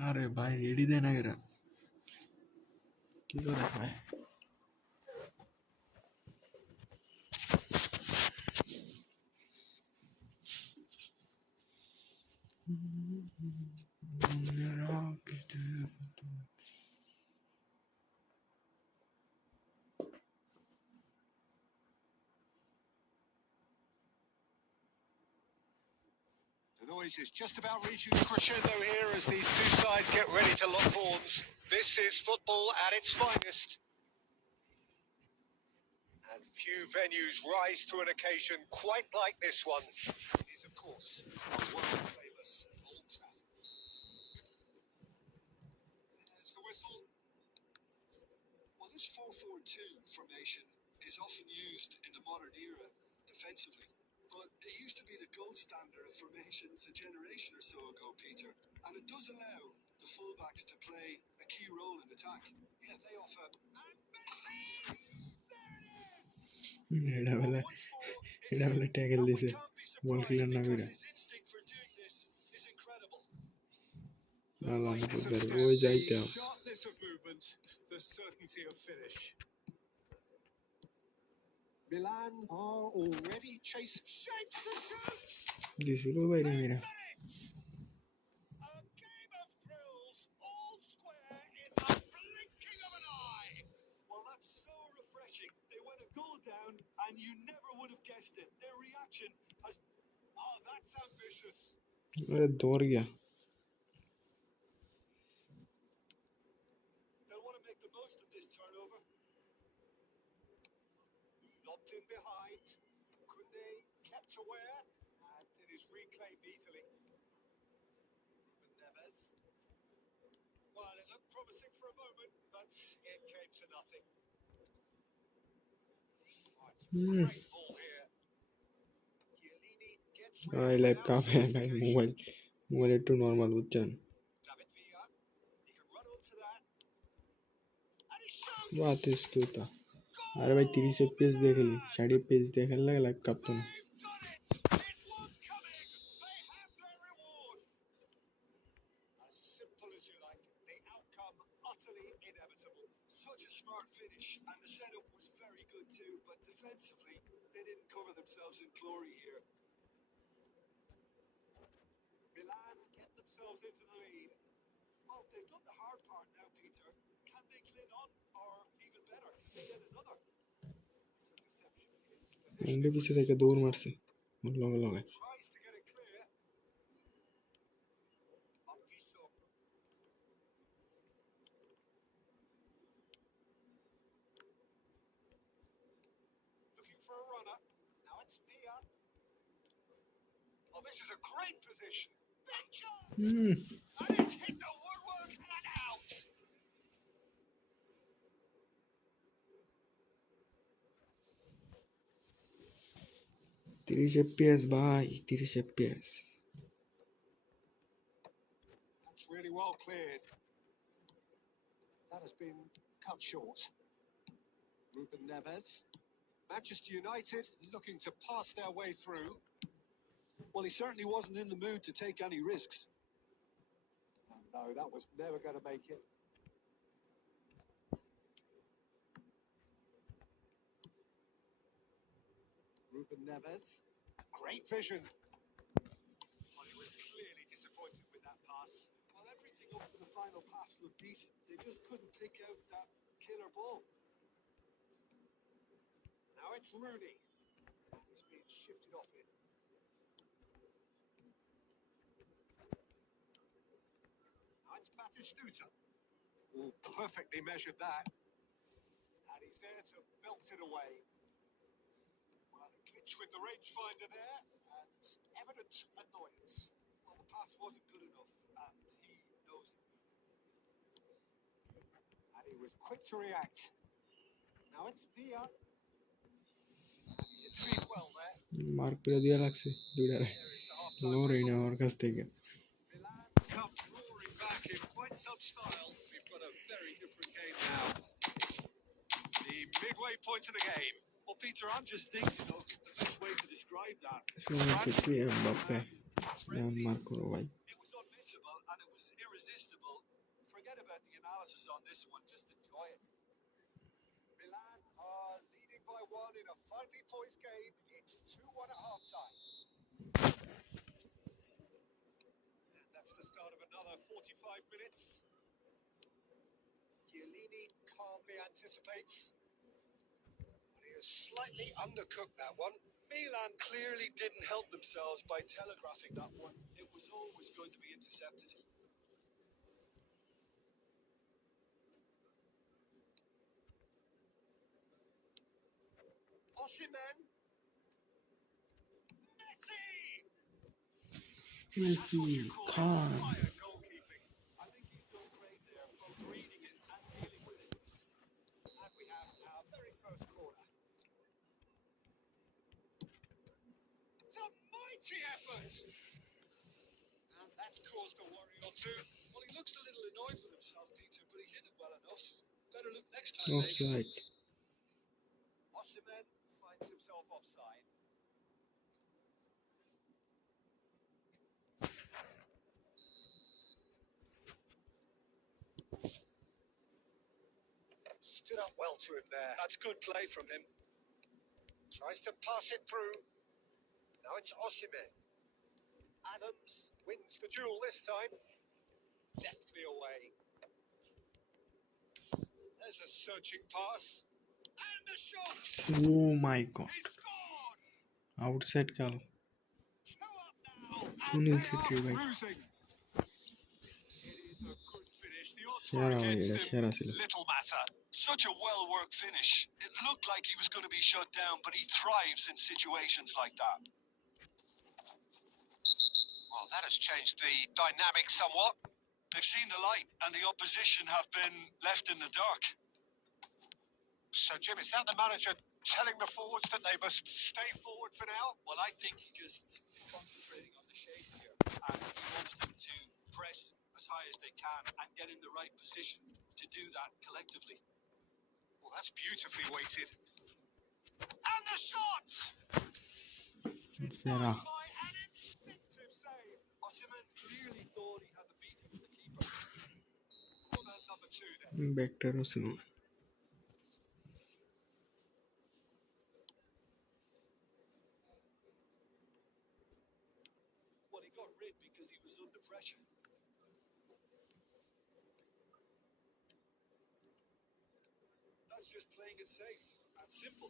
আরে ভাই ready দেয় না এরা, কি করে ভাই? The noise is just about reaching the crescendo here as these two sides get ready to lock horns. This is football at its finest. And few venues rise to an occasion quite like this one. It is, of course, a world-famous Old Trafford. There's the whistle. Well, this 4-4-2 formation is often used in the modern era defensively. But it used to be the gold standard of formations a generation or so ago, Peter. And it does allow the fullbacks to play a key role in attack. Yeah, they offer... And Messi! There it is! এটা বলে Once more, এটা it's বলে him. Tackle And we দিছে can't be ball surprised clear না because করে। his instinct for doing this is incredible. The Allah lightness of বুঝবে step, ওই the যাইতে sharpness of movement, the certainty of finish. Milan are already chasing. Shapes the shoot! দিছিল বাইরে মেরা। A game of thrills, all square in the blinking of an eye. Well, that's so refreshing. They went a goal down, and you never would have guessed it. Their reaction has... Oh, that's ambitious. আরে দৌড় গিয়া। They'll want to make the most of this turnover. Lobbed in behind. Kunde kept aware, and it is reclaimed easily. Ruben Neves. Well, it looked promising for a moment, but it came to nothing. Great ball here. Chiellini gets I round like without cafe by sophistication. mobile to normal বুঝছেন David Villa, he can run onto that. And he shoots! बात इस तो था अरे भाई 30 Goal! fps देखेली Milan! 60 fps देखेल लगा लाइक कापतो ना They've done it! It was coming! They have their reward! As simple as you like, the outcome utterly inevitable. Such a smart finish, and the setup was very good too, but defensively, they didn't cover themselves in glory here. Milan get themselves into the lead. Well, they've done the hard part now, Peter. Can they cling on, or even better, can they get another? It's a deception. His उनके positioning पीछे was देखे दौड़ spot मार on. से और लगा लगा Tries to get it clear. Up Gisum. Looking for a runner. Now it's Villa. Oh, this is a great position. Danger! And it's hit the woodwork and out. 30 fps भाई 30 fps That's really well cleared. That has been cut short. Ruben Neves. Manchester United looking to pass their way through. Well, he certainly wasn't in the mood to take any risks. No, that was never going to make it. Ruben Neves. Great vision. Well, he was clearly disappointed with that pass. Well, everything up to the final pass looked decent. They just couldn't pick out that killer ball. Now it's Rooney. And he's being shifted off it. Now it's Batistuta. Oh, perfectly measured that. And he's there to belt it away. Well, a glitch with the rangefinder there, and evident annoyance. Well, the pass wasn't good enough, and he knows it. And he was quick to react. Now it's Villa. And he's intrigued well there. Mark पे दिया लग से जुड़ा रहे There is the half-time लो रही whistle. ना और कस्ते के Milan comes roaring back in quite some style. We've got a very different game now. The midway point of the game. Well, Peter, I'm just thinking of the best way to describe that. इसमें कितनी है बापे यार Frenzy. Mark करो भाई It was unmissable and it was irresistible. Forget about the analysis on this one. Just enjoy it. Milan are leading by one in a finely poised game. It's 2-1 at half-time. And that's the start of another 45 minutes. Chiellini calmly anticipates. And he has slightly undercooked that one. Milan clearly didn't help themselves by telegraphing that one. It was always going to be intercepted. Osimhen. Messi! That's what you Messi call Kahn inspired goalkeeping. I think he's done great there, both reading it and dealing with it. And we have our very first corner. It's a mighty effort! And that's caused a worry or two. Well, he looks a little annoyed with himself, Peter, but he hit it well enough. Better look next time, maybe. Offside Osimhen finds himself offside. Stood up well to him there. That's good play from him. Tries to pass it through. Now it's Osimhen. Adams wins the duel this time. Deftly away. There's a searching pass. And a shot! Oh my God He scored! Outside का 2 up now, and Sunil they Chhetri are भाई cruising. It is a good finish. The odds were शेरा भाई against एड़ा him. शेरा सिला Little matter. Such a well-worked finish. It looked like he was going to be shut down, but he thrives in situations like that. Well, that has changed the dynamic somewhat. They've seen the light, and the opposition have been left in the dark. So, Jim, is that the manager telling the forwards that they must stay forward for now? Well, I think he just is concentrating on the shape here, and he wants them to press as high as they can and get in the right position to do that collectively. Well, that's beautifully weighted. And the shot! Será. By an instinctive save. Osimhen clearly thought he had the beating of the keeper. Corner number 2 then. Vector Osimhen. Well, he got rid because he was under pressure. That's just playing it safe and simple.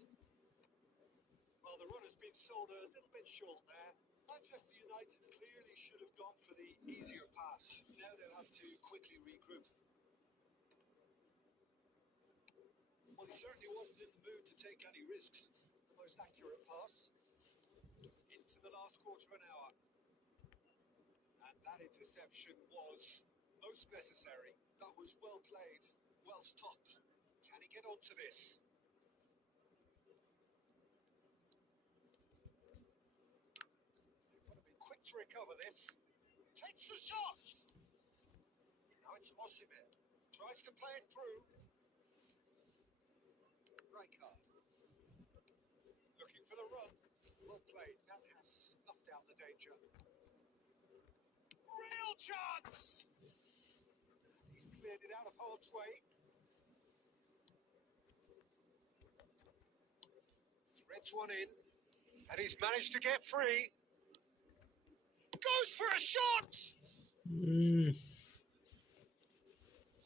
Well, the run has been sold a little bit short there. Manchester United clearly should have gone for the easier pass. Now they'll have to quickly regroup. Well, he certainly wasn't in the mood to take any risks. The most accurate pass into the last quarter of an hour. And that interception was most necessary. That was well played, well stopped. Can he get onto this? They've got to be quick to recover this. Takes the shot. Now it's Osimhen. Tries to play it through. Right card. Looking for the run. Well played. That has snuffed out the danger. Real chance! He's cleared it out of harm's way. Threads one in. And he's managed to get free. Goes for a shot!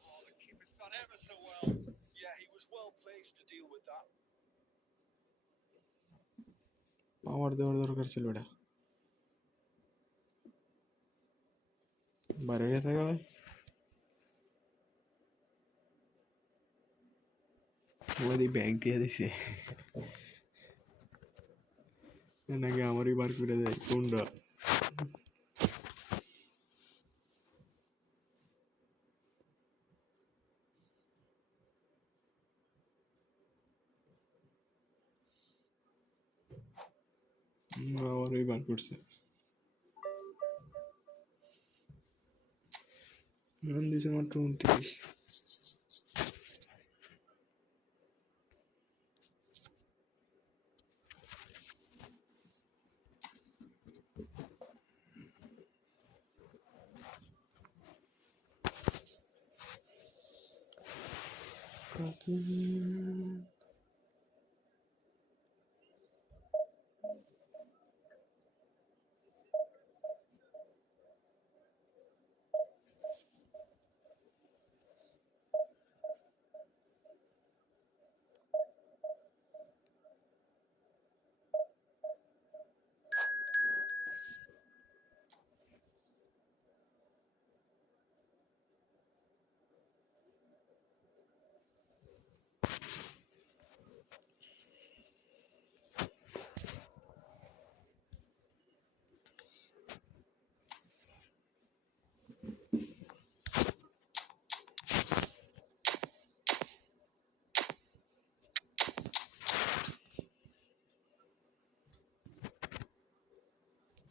Oh, the keeper's done ever so well. Yeah, he was well placed to deal with that. পাওয়ার দেওয়ার দরকার ছিল এটা বাইরে গেছে ভাই ওই bag দিয়ে দিছে নাকি আমারই বার করে দেয় কোনটা আমারই বার করছে নাম দিছে মাত্র 29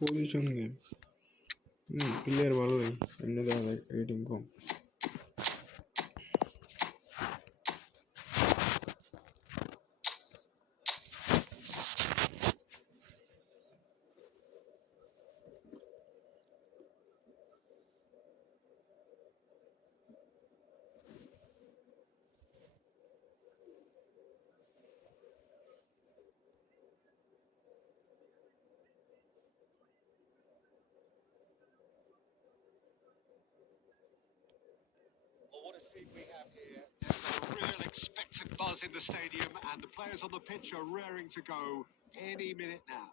পজিশন গেম প্লেয়ার ভালোই এমনি দেওয়া যায় rating com Well, what a scene we have here. There's a real expectant buzz in the stadium, and the players on the pitch are raring to go any minute now.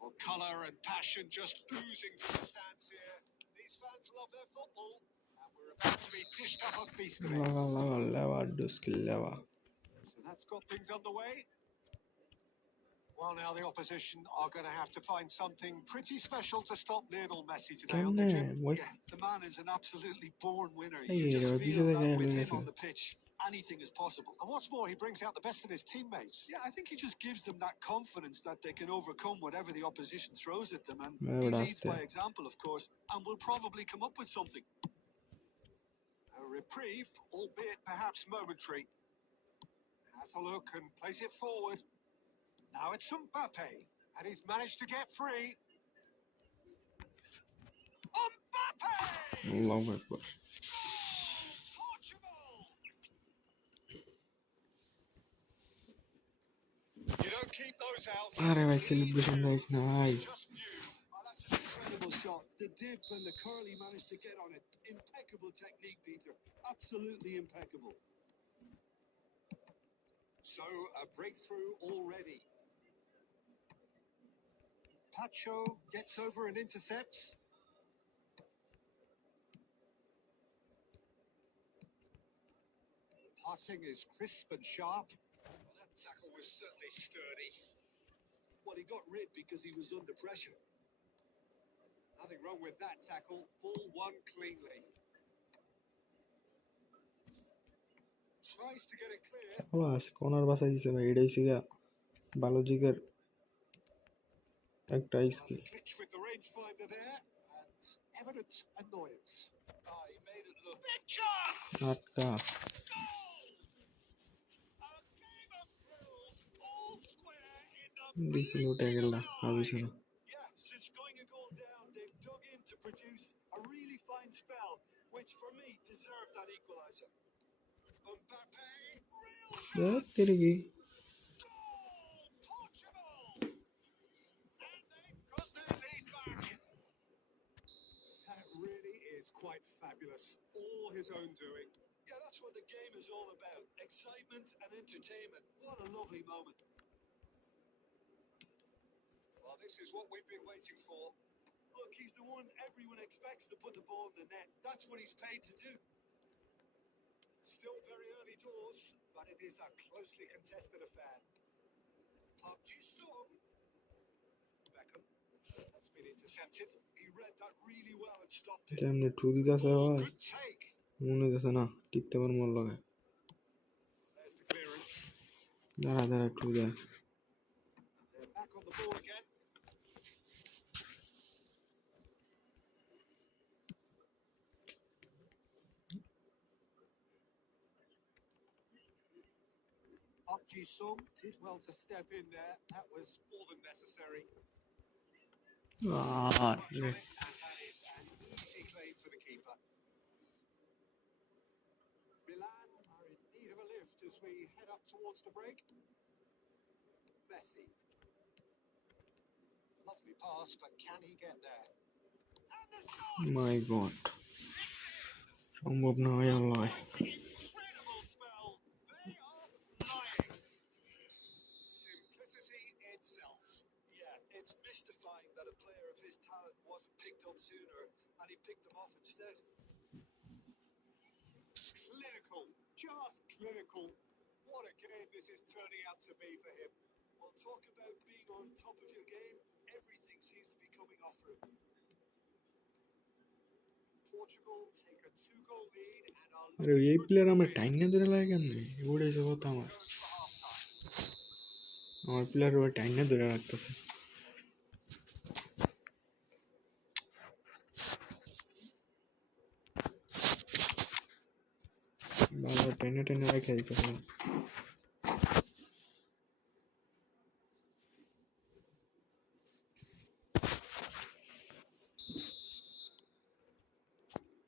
Well, colour and passion just oozing from the stands here. These fans love their football, and we're about to be dished up a feast of it. লেভা ডুস্কি লেভা So that's got things underway. Well, now the opposition are going to have to find something pretty special to stop Lionel Messi today on the gym. Yeah, the man is an absolutely born winner. You just feel that with him on the pitch, anything is possible. And what's more, he brings out the best in his teammates. Yeah, I think he just gives them that confidence that they can overcome whatever the opposition throws at them. And he leads by example, of course, and will probably come up with something. A reprieve, albeit perhaps momentary. Has a look and plays it forward. Now it's Mbappe, and he's managed to get free. Mbappe! Allahu Akbar. Portugal! You don't keep those out. Arey bhai celebration guys na bhai. Just knew. Oh, that's an incredible shot. The dip and the curl he managed to get on it. Impeccable technique, Peter. Absolutely impeccable. So, a breakthrough already. Pacho gets over and intercepts. Passing is crisp and sharp. That tackle was certainly sturdy. Well, he got rid because he was under pressure. Nothing wrong with that tackle. Ball won cleanly. Tries to get it clear. Khalas corner বাসাই দিছে ভাই এটাই ছিল biological একটা skill Glitch with the rangefinder there and evident annoyance. He made it look. Big chance! আটকা Goal! A game of thrills, all square in the দিছিল ট্যাগেলটা ভাবিছিল না Yeah, since going a goal down, they've dug in to produce a really fine spell, which for me deserved that equaliser. Mbappe, real chance! তেরে কি Goal! Portugal! And they've got their lead back. That really is quite fabulous. All his own doing. Yeah, that's what the game is all about. Excitement and entertainment. What a lovely moment. Well, this is what we've been waiting for. Look, he's the one everyone expects to put the ball in the net. That's what he's paid to do. Still very early doors, but it is a closely contested affair. Park Ji-sung. Beckham has been intercepted. He read that really well and stopped it. যেমনি true দিতেছে আওয়াজ Good take. মনে হইতেছে না টিপতে পারবো ওর লগে There's the clearance. দাঁড়া ট্রু দেয় They're back on the ball again. Park Ji-sung did well to step in there. That was more than necessary. আর And that is an easy claim for the keeper. Milan are in need of a lift as we head up towards the break. Messi. Lovely pass, but can he get there? And the shot! My god সম্ভব না হয় আল্লাহ Incredible spell. They are flying. Simplicity itself. Yeah, it's mystifying that a player of his talent wasn't picked up sooner and he picked them off instead. Clinical, just clinical. What a game this is turning out to be for him. Well, talk about being on top of your game. Everything seems to be coming off for him. Portugal take a 2-goal lead and are আরে এই player আমরা time না ধরে লাগে কেন ওটা এসে কথা আমার goes for half-time. আমার প্লেয়ার ওরা টাইম না ধরে রাখতেছে ভালো টেনে রেখে দিতেছে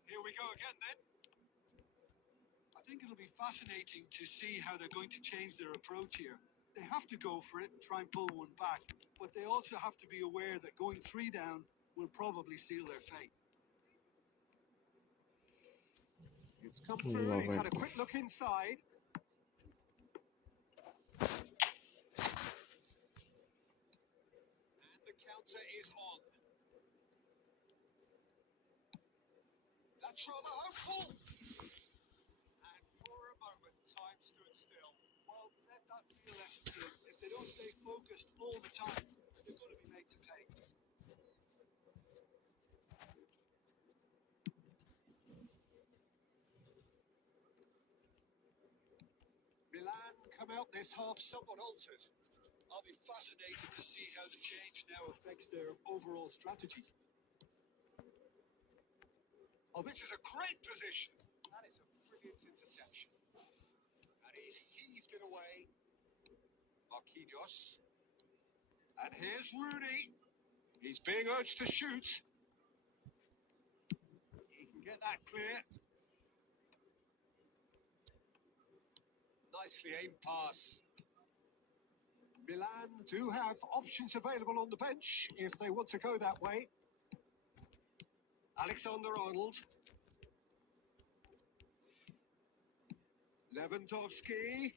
Here we go again then. I think it'll be fascinating to see how they're going to change their approach here. They have to go for it and try and pull one back, but they also have to be aware that going 3 down will probably seal their fate. It's come through, and he's had a quick look inside. And the counter is on. That's rather hopeful. And for a moment, time stood still. Well, let that be a lesson to them. If they don't stay focused all the time, they're going to be made to pay. Milan come out this half somewhat altered. I'll be fascinated to see how the change now affects their overall strategy. Oh, this is a great position. That is a brilliant interception. And he's heaved it away. Marquinhos. And here's Rooney. He's being urged to shoot. He can get that clear. Nicely aimed pass. Milan do have options available on the bench if they want to go that way. Alexander-Arnold. Lewandowski.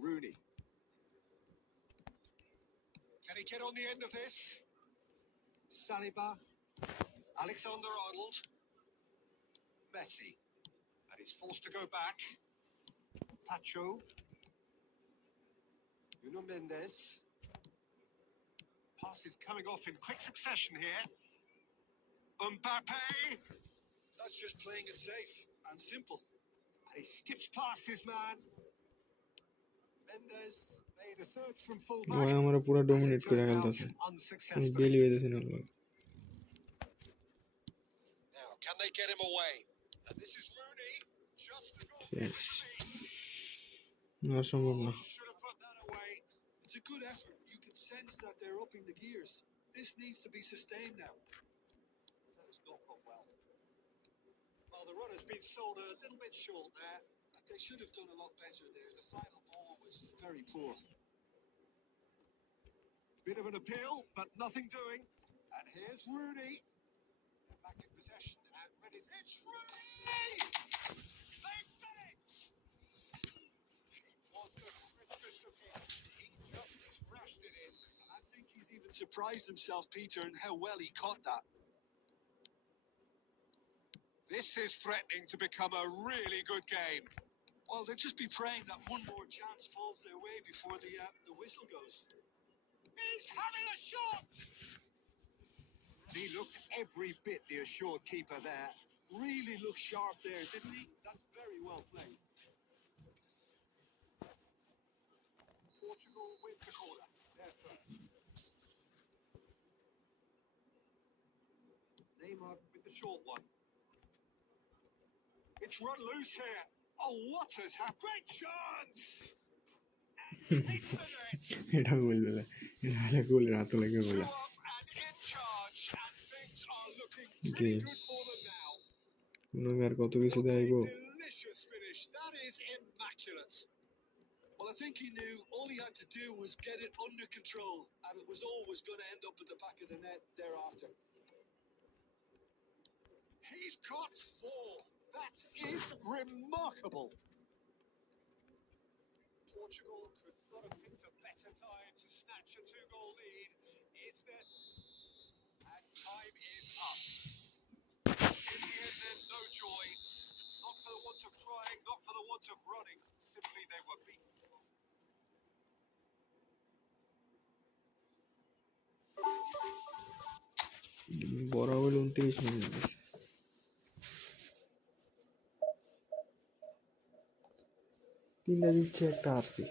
Rooney. Can he get on the end of this? Saliba. Alexander-Arnold. Messi. And he's forced to go back. Pacho. Nuno Mendes. Pass is coming off in quick succession here. Mbappe. That's just playing it safe and simple. And he skips past his man. Mendes made a search from fullback. ওই আমরা পুরো dominate করে খেলতেছে বেলি হইতেছে না লোক Now can they get him away? And this is Rooney. Just the goal. না সম্ভব না Should have put that away. It's a good effort. You can sense that they're upping the gears. This needs to be sustained now. That has not gone well. Well, the run has been sold a little bit short there. They should have done a lot better there. The final ball was very poor. Bit of an appeal, but nothing doing. And here's Rooney. They're back in possession and ready. It's Rooney! They've done it! It was the crispest of hits. He just crashed it in. I think he's even surprised himself, Peter, in how well he caught that. This is threatening to become a really good game. Well, they'll just be praying that one more chance falls their way before the whistle goes. He's having a shot! He looked every bit the assured keeper there. Really looked sharp there, didn't he? That's very well played. Portugal win the corner. There first. Neymar with the short one. It's run loose here. Oh, what has happened? Great chance! এটা বলবে না এটা বলে না তো লাগে বলে Two up and in charge, and things are looking pretty good for them now. আর কত কিছু What a দেখাইবো delicious finish. That is immaculate. Well, I think he knew all he had to do was get it under control, and it was always going to end up at the back of the net thereafter. He's caught four. That is remarkable. Portugal could not have picked a better time to snatch a two-goal lead. Is there? And time is up. In the end, then, no joy. Not for the want of trying, not for the want of running. Simply, they were beaten. বড় হলে 29 minute গেছে তিনটা দিচ্ছে একটা RC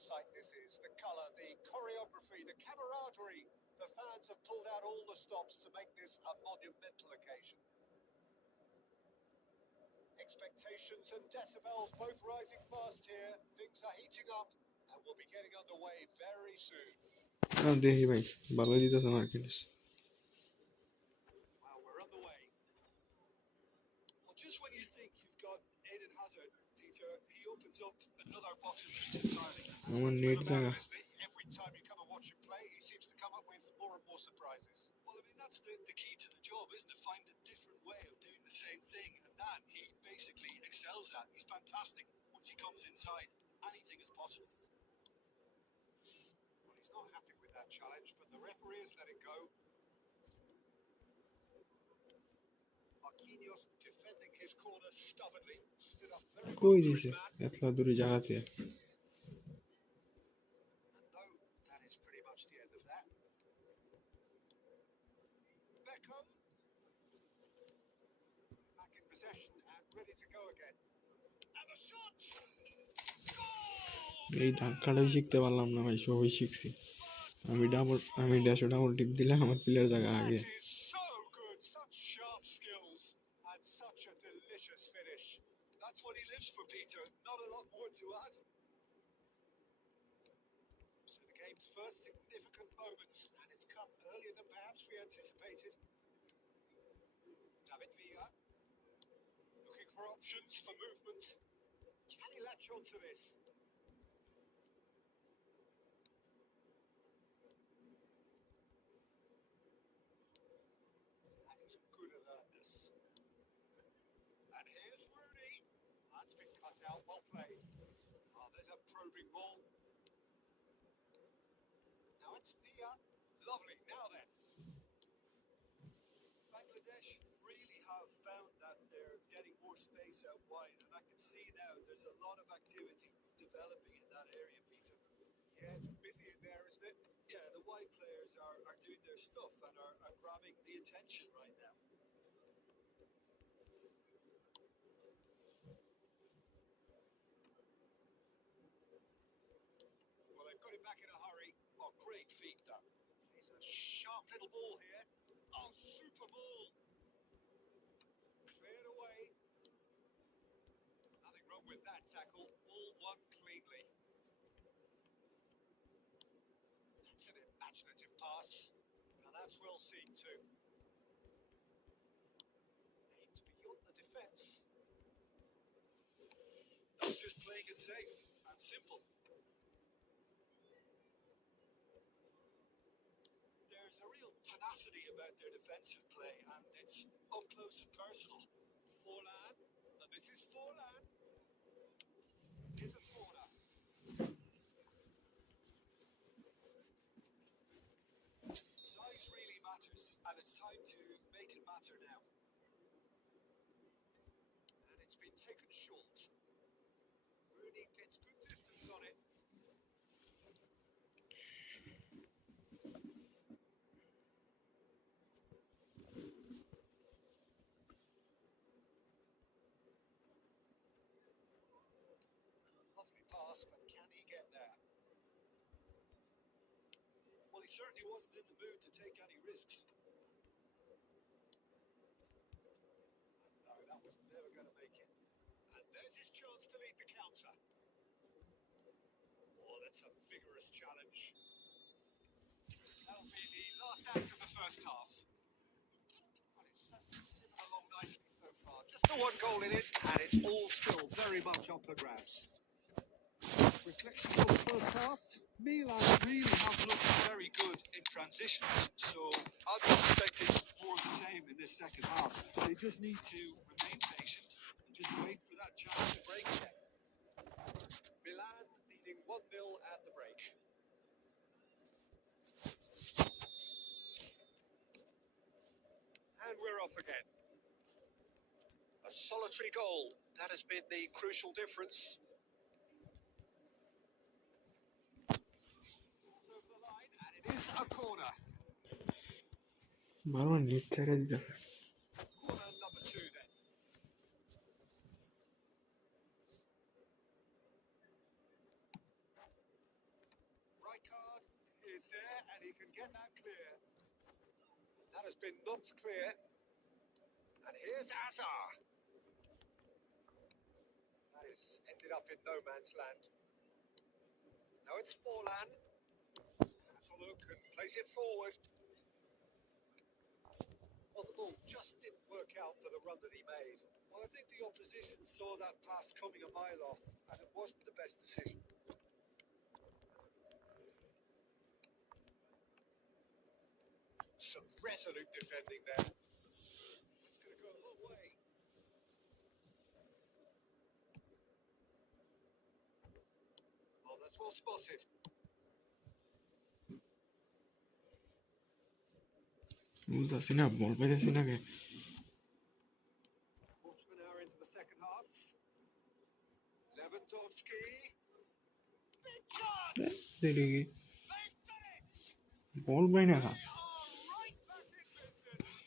sight this is. The colour, the choreography, the camaraderie. The fans have pulled out all the stops to make this a monumental occasion. Expectations and decibels both rising fast here. Things are heating up and we'll be getting underway very soon. দেখি ভাই ভালো দিতেছে মার্কেটিস Well, we're underway. Well, just when you think you've got Eden Hazard, Peter, he opens up another box of tricks entirely. আমার net জায়গা Every time you come and watch him play, he seems to come up with more and more surprises. Well, I mean, that's the key to the job, isn't it? Find a different way of doing the same thing, and that he basically excels at. He's fantastic. Once he comes inside, anything is possible. Well, he's not happy with that challenge, but the referee has let it go. Marquinhos defending his corner stubbornly, stood up very well কই for his দিছে man. এতলা দূরে জায়গাতে And no, that is pretty much the end of that. Beckham back in possession and ready to go again. And the shots! Goal! এই ধাক্কাটাই শিখতে পারলাম না ভাই সবই শিখছি আমি ড্যাশে ডাবল টিপ দিলে আমার প্লেয়ার জায়গা আগে That is so good, such sharp skills and such a delicious finish. That's what he lives for, Peter. Not a lot more to add. So the game's first significant moments, and it's come earlier than perhaps we anticipated. David Villa looking for options for movement. Can he latch onto this? That is good alertness. And here's Rooney. That's been cut out, well played. Oh, there's a probing ball. Now it's Villa. Lovely. Now then. Bangladesh really have found that they're getting more space out wide, and I can see now there's a lot of activity developing in that area, Peter. Yeah, it's busy in there, isn't it? Yeah, the wide players are doing their stuff and are grabbing the attention right now. Well, they've got it back in a hurry. Oh, great feet, though. It's a sharp little ball here. Oh, super ball. Cleared away. Nothing wrong with that tackle. Ball won cleanly. That's an imaginative pass. Now that's well seen too. Aimed beyond the defence. That's just playing it safe and simple. There's a real tenacity about their defensive play, and it's up close and personal. Forlan, and this is Forlan. Here's a corner. Size really matters, and it's time to make it matter now. And it's been taken short. Rooney gets good distance on it. Lovely pass, but can he get there? Well, he certainly wasn't in the mood to take any risks. No, that was never going to make it. And there's his chance to lead the counter. Oh, that's a vigorous challenge. That'll be the last act of the first half. Well, it's certainly simmered along nicely so far. Just the one goal in it, and it's all still very much up for grabs. Reflection of the first half. Milan really have looked very good in transitions, so I'd be expecting more of the same in this second half. They just need to remain patient and just wait for that chance to break again. Milan leading 1-0 at the break. And we're off again. A solitary goal. That has been the crucial difference. It's over the line, and it is a corner. বারবার net ছেড়ে দিতে Corner number 2 then. is there, and he can get that clear. That has been knocked clear. And here's Azar. That is ended up in no man's land. Now it's Forlan. Has a look and plays it forward. Well, the ball just didn't work out for the run that he made. Well, I think the opposition saw that pass coming a mile off, and it wasn't the best decision. Some resolute defending there. It's going to go a long way. Oh, that's well spotted. বুঝতেছি না বল পাইতেছি না কে Quarter of an hour into the second half. Lewandowski. Big chance! দেরি They've done it! বল পাই না They are right back in business.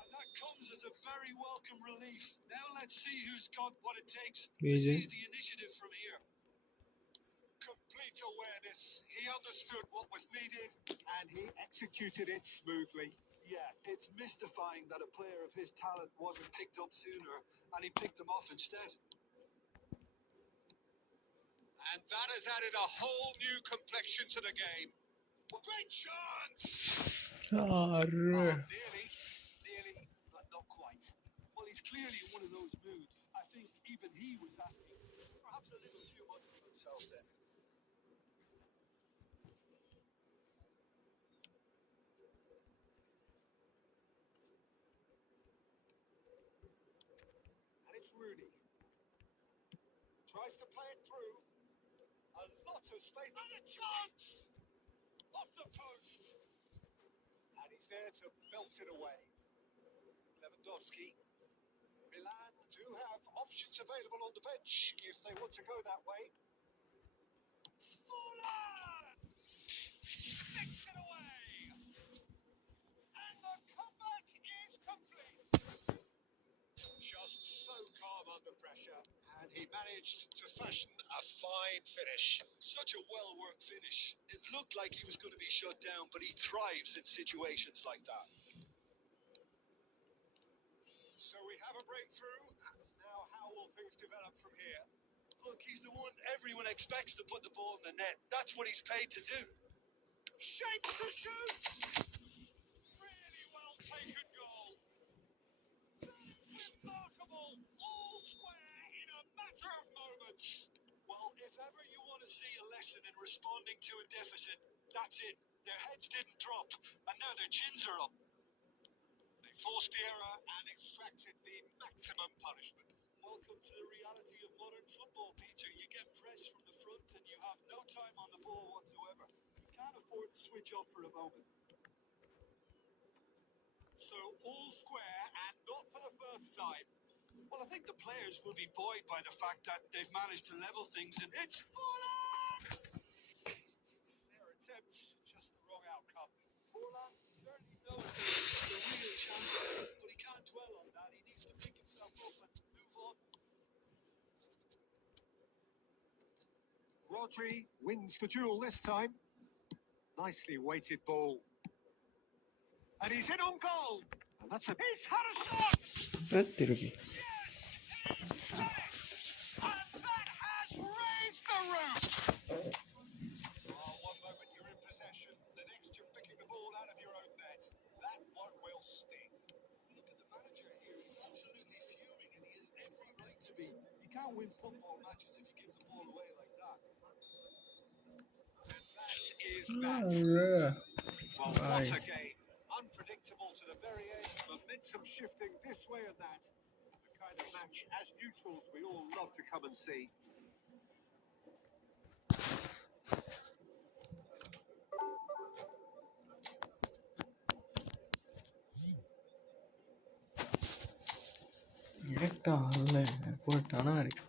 And that comes as a very welcome relief. Now let's see who's got what it takes to Easy. seize the initiative from here. Complete awareness. He understood what was needed and he executed it smoothly. Yeah, it's mystifying that a player of his talent wasn't picked up sooner, and he picked them off instead. And that has added a whole new complexion to the game. Great chance! আরে Nearly, but not quite. Well, he's clearly in one of those moods. I think even he was asking perhaps a little too much of himself then. And it's Rooney. Tries to play it through. A lot of space. And a chance! Off the post. And he's there to belt it away. Lewandowski. Milan do have options available on the bench if they want to go that way. Forlan! Sticks it away! And the comeback is complete. Just so calm under pressure, and he managed to fashion a fine finish. Such a well-worked finish. It looked like he was going to be shut down, but he thrives in situations like that. So we have a breakthrough. Now, how will things develop from here? Look, he's the one everyone expects to put the ball in the net. That's what he's paid to do. Shapes to shoot! Really well taken goal. Remarkable, all square in a matter of moments. Well, if ever you want to see a lesson in responding to a deficit, that's it. Their heads didn't drop, and now their chins are up. They forced the error and extracted the maximum punishment. Welcome to the reality of modern football, Peter. You get pressed from the front and you have no time on the ball whatsoever. You can't afford to switch off for a moment. So all square and not for the first time. Well, I think the players will be buoyed by the fact that they've managed to level things and It's Forlan! Their attempt, just the wrong outcome. Forlan certainly knows that he missed a real chance there, but he can't dwell on that. He needs to pick himself up and move on. Rodri wins the duel this time. Nicely weighted ball. And he's in on goal. And that's a... He's had a shot! দেরি কি Yes! He's done it! And that has raised the roof! Oh, one moment you're in possession. The next you're picking the ball out of your own net. That one will sting. Look at the manager here. He's absolutely fuming, and he has every right to be. You can't win football matches if you give the ball away like that. And that is that. আরে Well, what a game. Unpredictable to the very end. Momentum shifting this way and that. The kind of match, as neutrals, we all love to come and see. একটা হারলে পুরো টানা আর কি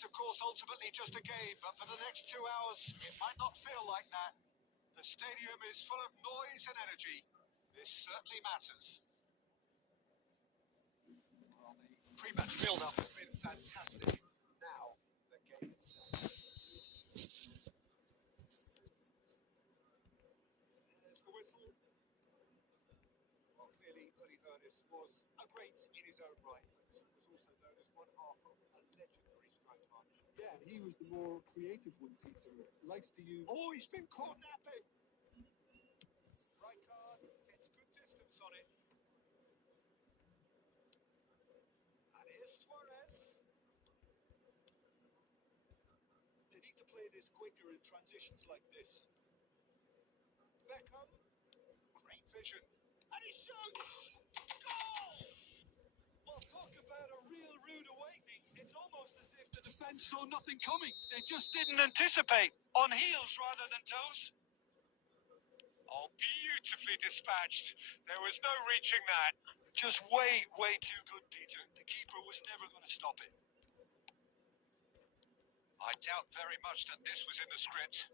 It's, of course, ultimately just a game, but for the next 2 hours, it might not feel like that. The stadium is full of noise and energy. This certainly matters. Well, the pre-match build-up has been fantastic. Now, the game itself. There's the whistle. Well, clearly, Uli Hoeneß was a great in his own right, but was also known as one half of a legendary strike partnership. Yeah, and he was the more creative one, Peter. Likes to use. Oh, he's been caught napping. Right card, gets good distance on it. And here's Suarez. They need to play this quicker in transitions like this. Beckham. Great vision. And he shoots! Goal! Well, talk about a real rude awakening. It's almost as if the defence saw nothing coming. They just didn't anticipate. On heels rather than toes. Oh, beautifully dispatched. There was no reaching that. Just way, way too good, Peter. The keeper was never going to stop it. I doubt very much that this was in the script.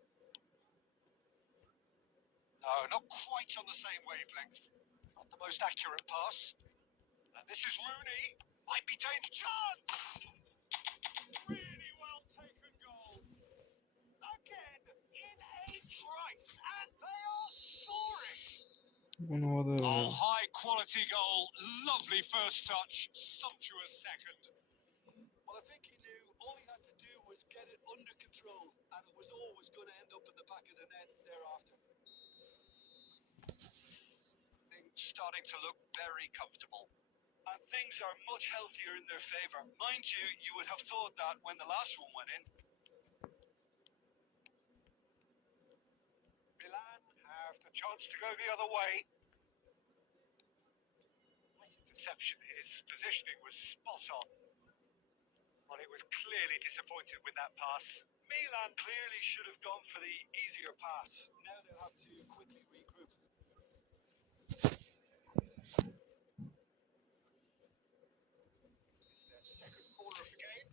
No, not quite on the same wavelength. Not the most accurate pass. And this is Rooney. Might be dangerous. Chance! Really well taken goal. Again, in a trice. And they are soaring. Oh, high quality goal. Lovely first touch. Sumptuous second. Well, I think he knew all he had to do was get it under control, and it was always going to end up in the back of the net thereafter. Things starting to look very comfortable. And things are much healthier in their favour. Mind you, you would have thought that when the last one went in. Milan have the chance to go the other way. Nice interception. His positioning was spot on. Well, he was clearly disappointed with that pass. Milan clearly should have gone for the easier pass. Now they'll have to quickly regroup. It's their second corner of the game.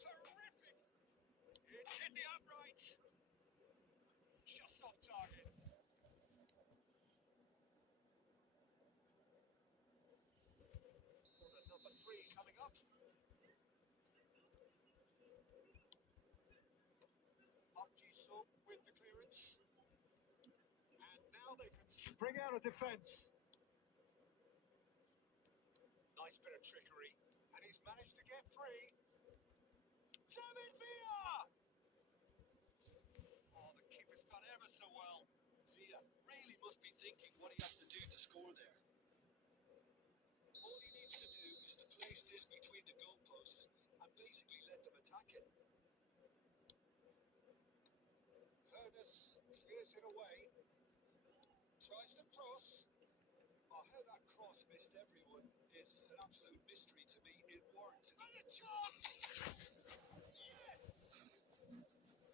Terrific! It's hit the upright. Just off target. Corner number 3 coming up. Sung with the clearance. And now they can spring out of defence. Nice bit of trickery. And he's managed to get free. David Villa! Oh, the keeper's done ever so well. Villa really must be thinking what he has to do to score there. All he needs to do is to place this between the goalposts and basically let them attack it. Hoeneß clears it away. Tries to cross. Oh, how that cross missed everyone is an absolute mystery to me. It worked. And a chance! Yes!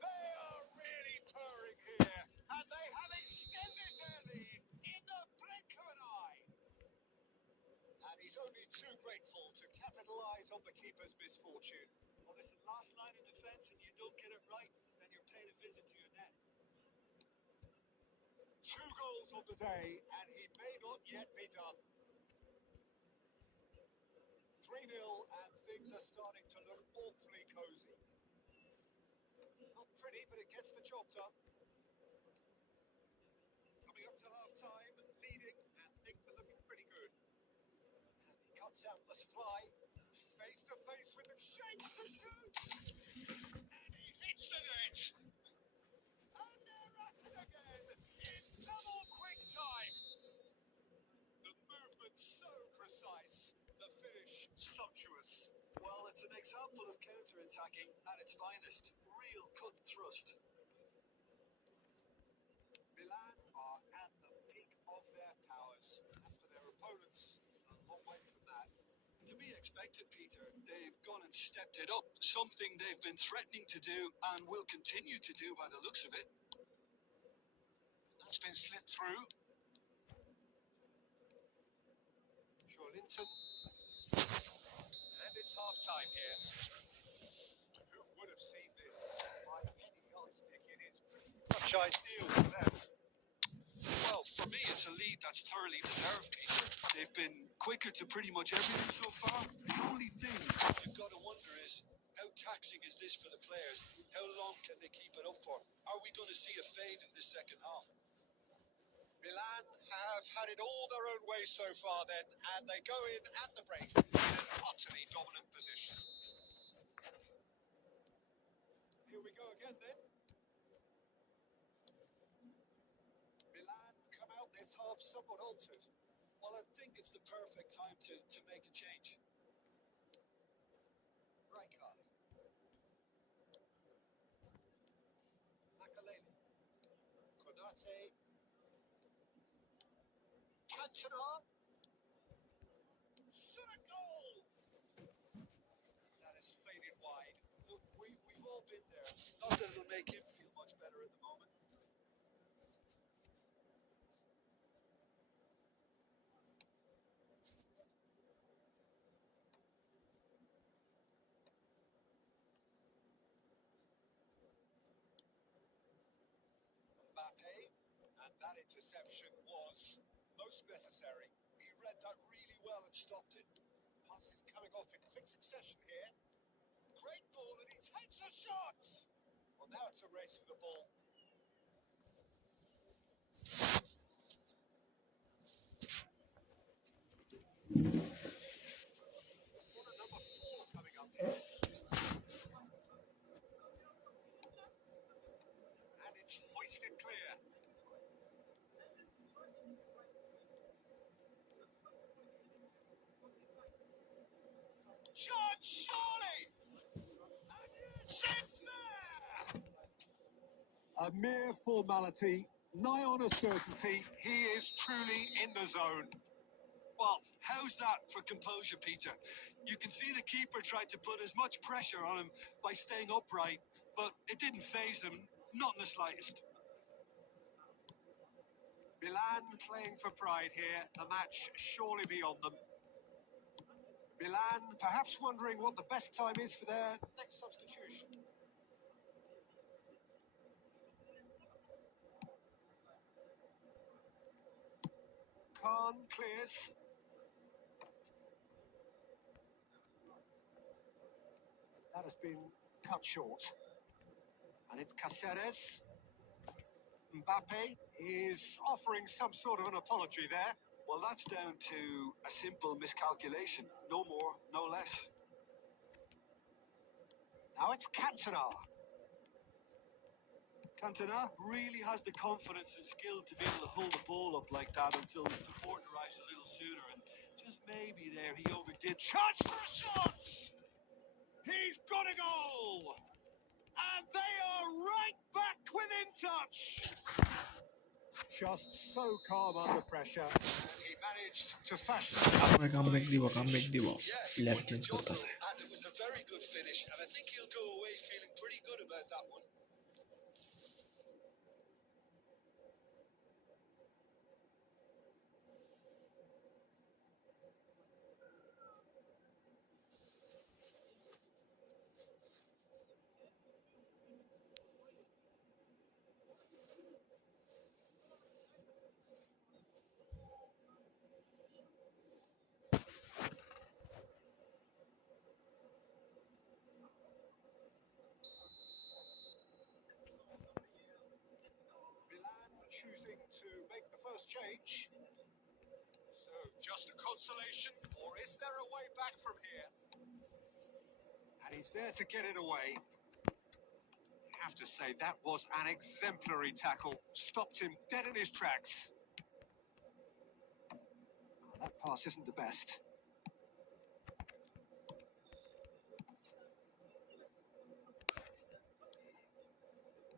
They are really purring here. And they have extended their lead in the blink of an eye. And he's only too grateful to capitalise on the keeper's misfortune. Well, listen, last line of defence, and you don't get it right, then you're paying a visit to your net. 2 goals on the day, and he may not yet be done. 3-0, and things are starting to look awfully cosy. Not pretty, but it gets the job done. Coming up to half-time, leading, and things are looking pretty good. And he cuts out the supply. Face-to-face with the shapes to shoot! And he hits the net! And they're at it again in double quick time! The movement so precise, the finish sumptuous. Well, it's an example of counter-attacking at its finest. Real cut and thrust. Milan are at the peak of their powers. As for their opponents, a long way from that. To be expected, Peter. They've gone and stepped it up. Something they've been threatening to do and will continue to do by the looks of it. That's been slipped through. Joelinton. And it's half-time here. Who would have seen this? By any yardstick, it is pretty much ideal for them. Well, for me, it's a lead that's thoroughly deserved, Peter. They've been quicker to pretty much everything so far. The only thing you've got to wonder is, how taxing is this for the players? How long can they keep it up for? Are we going to see a fade in this second half? Milan have had it all their own way so far then, and they go in at the break in an utterly dominant position. Here we go again then. Milan come out this half somewhat altered. Well, I think it's the perfect time to make a change. Rijkaard. Makaleli. Konate. Cantona. Senegal. That has faded wide. Look, we've all been there. Not that it'll make him feel much better at the moment. Mbappe. And that interception was most necessary. He read that really well and stopped it. Passes coming off in quick succession here. Great ball, and he takes a shot. Well, now it's a race for the ball. Corner number 4 coming up here. And it's hoisted clear. Shot, surely! And yes, it's there! A mere formality, nigh on a certainty. He is truly in the zone. Well, how's that for composure, Peter? You can see the keeper tried to put as much pressure on him by staying upright, but it didn't faze him, not in the slightest. Milan playing for pride here. The match surely beyond them. Milan perhaps wondering what the best time is for their next substitution. Khan clears. That has been cut short. And it's Caceres. Mbappe is offering some sort of an apology there. Well, that's down to a simple miscalculation. No more, no less. Now it's Cantona. Cantona really has the confidence and skill to be able to hold the ball up like that until the support arrives a little sooner. And just maybe there he overdid. Chance for a shot! He's got a goal! And they are right back within touch! Just so calm under pressure. And he managed to fashion আমরা comeback দিব Yeah, he player won the change jostle, করতেছে and it was a very good finish. And I think he'll go away feeling pretty good about that one. Milan choosing to make the first change. So, just a consolation, or is there a way back from here? And he's there to get it away. I have to say, that was an exemplary tackle. Stopped him dead in his tracks. Oh, that pass isn't the best.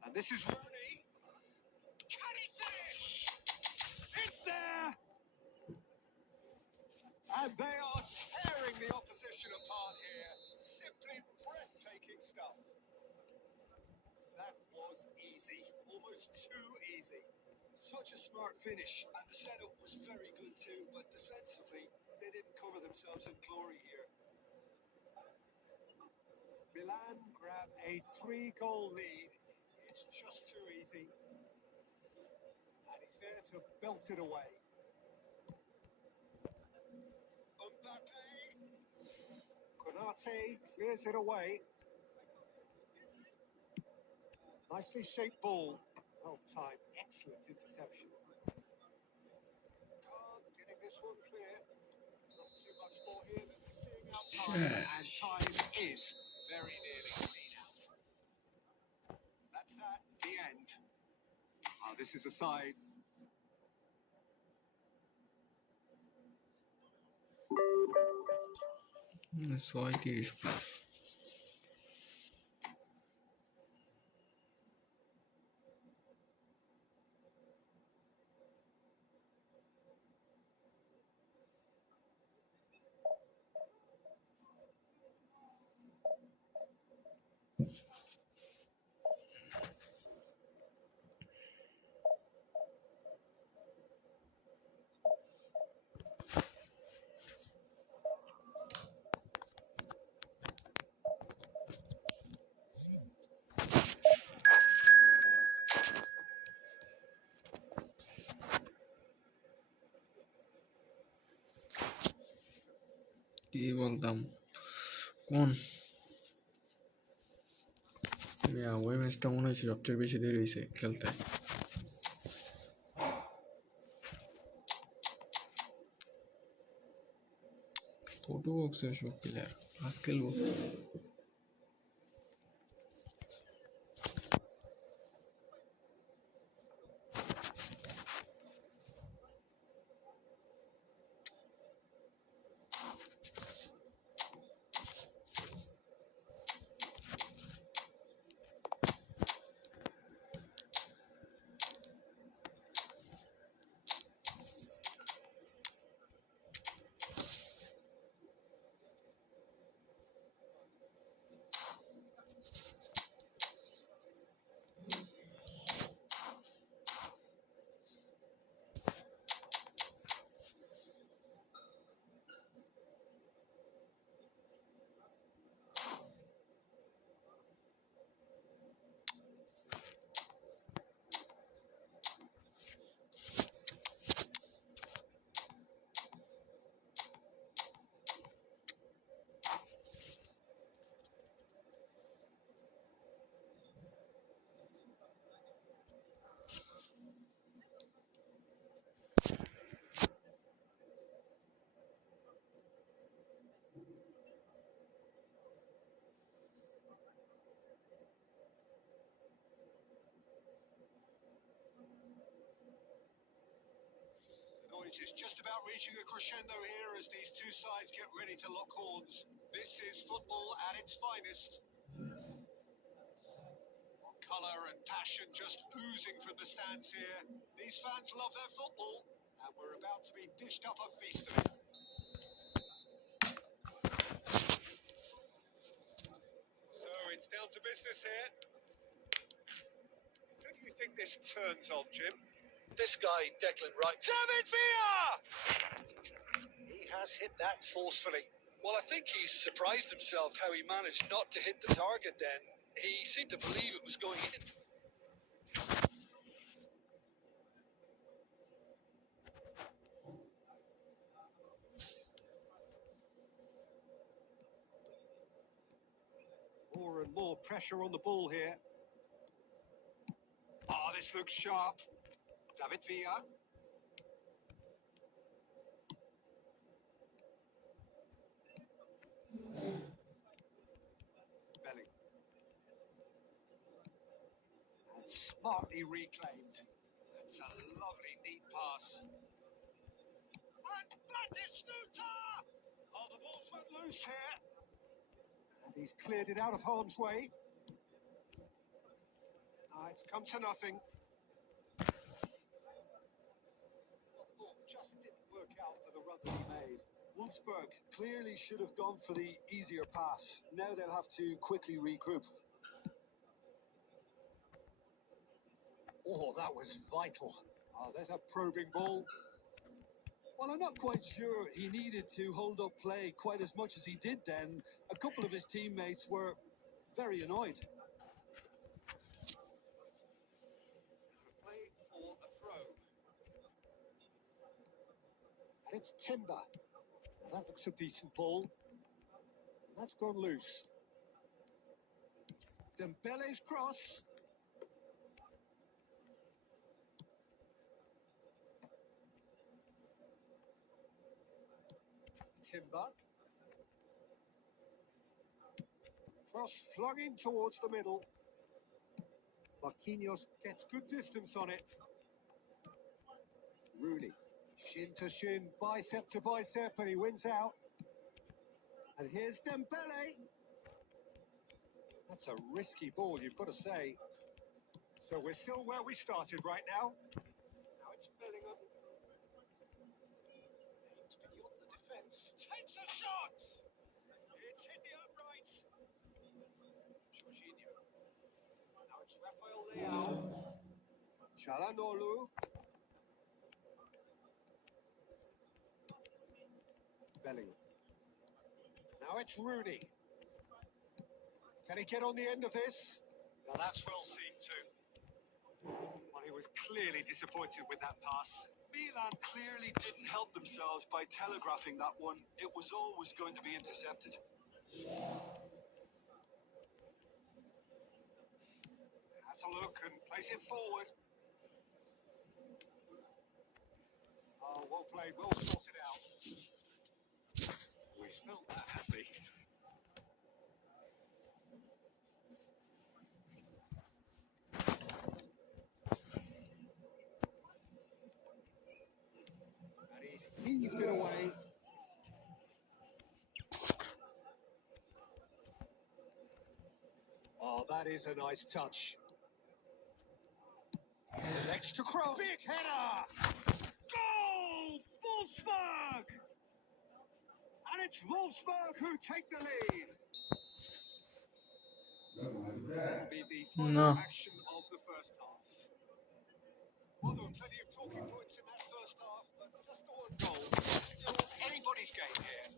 And this is Rooney. Can he finish? It's there! And they are tearing the opposition apart here. Simply breathtaking stuff. That was easy, almost too easy. Such a smart finish, and the setup was very good too, but defensively, they didn't cover themselves in glory here. Milan grab a 3-goal lead. It's just too easy. And he's there to belt it away. Mbappe. Konate clears it away. Nicely shaped ball. Well timed. Excellent interception. Khan getting this one clear. Not too much more here than seeing out time. And time is very nearly seen out. That's that. The end. This is a side. So I think plus. কি বলতাম কোন ওই ম্যাচটা মনে হয়েছে সবচেয়ে বেশি দেরি হয়েছে খেলতে ফটো বক্সের সব প্লেয়ার আজ খেলবো It is just about reaching a crescendo here as these two sides get ready to lock horns. This is football at its finest. Colour and passion just oozing from the stands here. These fans love their football, and we're about to be dished up a feast of it. So it's down to business here. Who do you think this turns on, Jim? This guy, Declan Rice. David Villa! He has hit that forcefully. Well, I think he's surprised himself how he managed not to hit the target then. He seemed to believe it was going in. More and more pressure on the ball here. This looks sharp. David Villa. Belly. And smartly reclaimed. That's a lovely, neat pass. And Batistuta! The ball's went loose here. And he's cleared it out of harm's way. It's come to nothing. Just didn't work out for the run that he made. Wolfsburg clearly should have gone for the easier pass. Now they'll have to quickly regroup. That was vital. There's a probing ball. Well, I'm not quite sure he needed to hold up play quite as much as he did then. A couple of his teammates were very annoyed. Play for a throw. And it's Timber. And that looks a decent ball. And that's gone loose. Dembele's cross. Timber. Cross flung in towards the middle. Marquinhos gets good distance on it. Rooney. Shin to shin, bicep to bicep, and he wins out. And here's Dembele. That's a risky ball, you've got to say. So we're still where we started right now. Now it's Bellingham. Aims beyond the defence. Takes a shot! It's hit the upright. Jorginho. Now it's Rafael Leao. Çalhanoğlu. Bellingham. Now it's Rooney. Can he get on the end of this? Now that's well seen too. Well, he was clearly disappointed with that pass. Milan clearly didn't help themselves by telegraphing that one. It was always going to be intercepted. Has a look and plays it forward. Oh, well played, well sorted out. He's felt that, has he? And he's heaved it away. Oh, that is a nice touch. Next to Kroos. Big header! Goal! Wolfsburg! And it's Wolfsburg who take the lead. That'll be the final action of the first half. Well, there were plenty of talking points in that first half, but just the one goal. Still anybody's game here.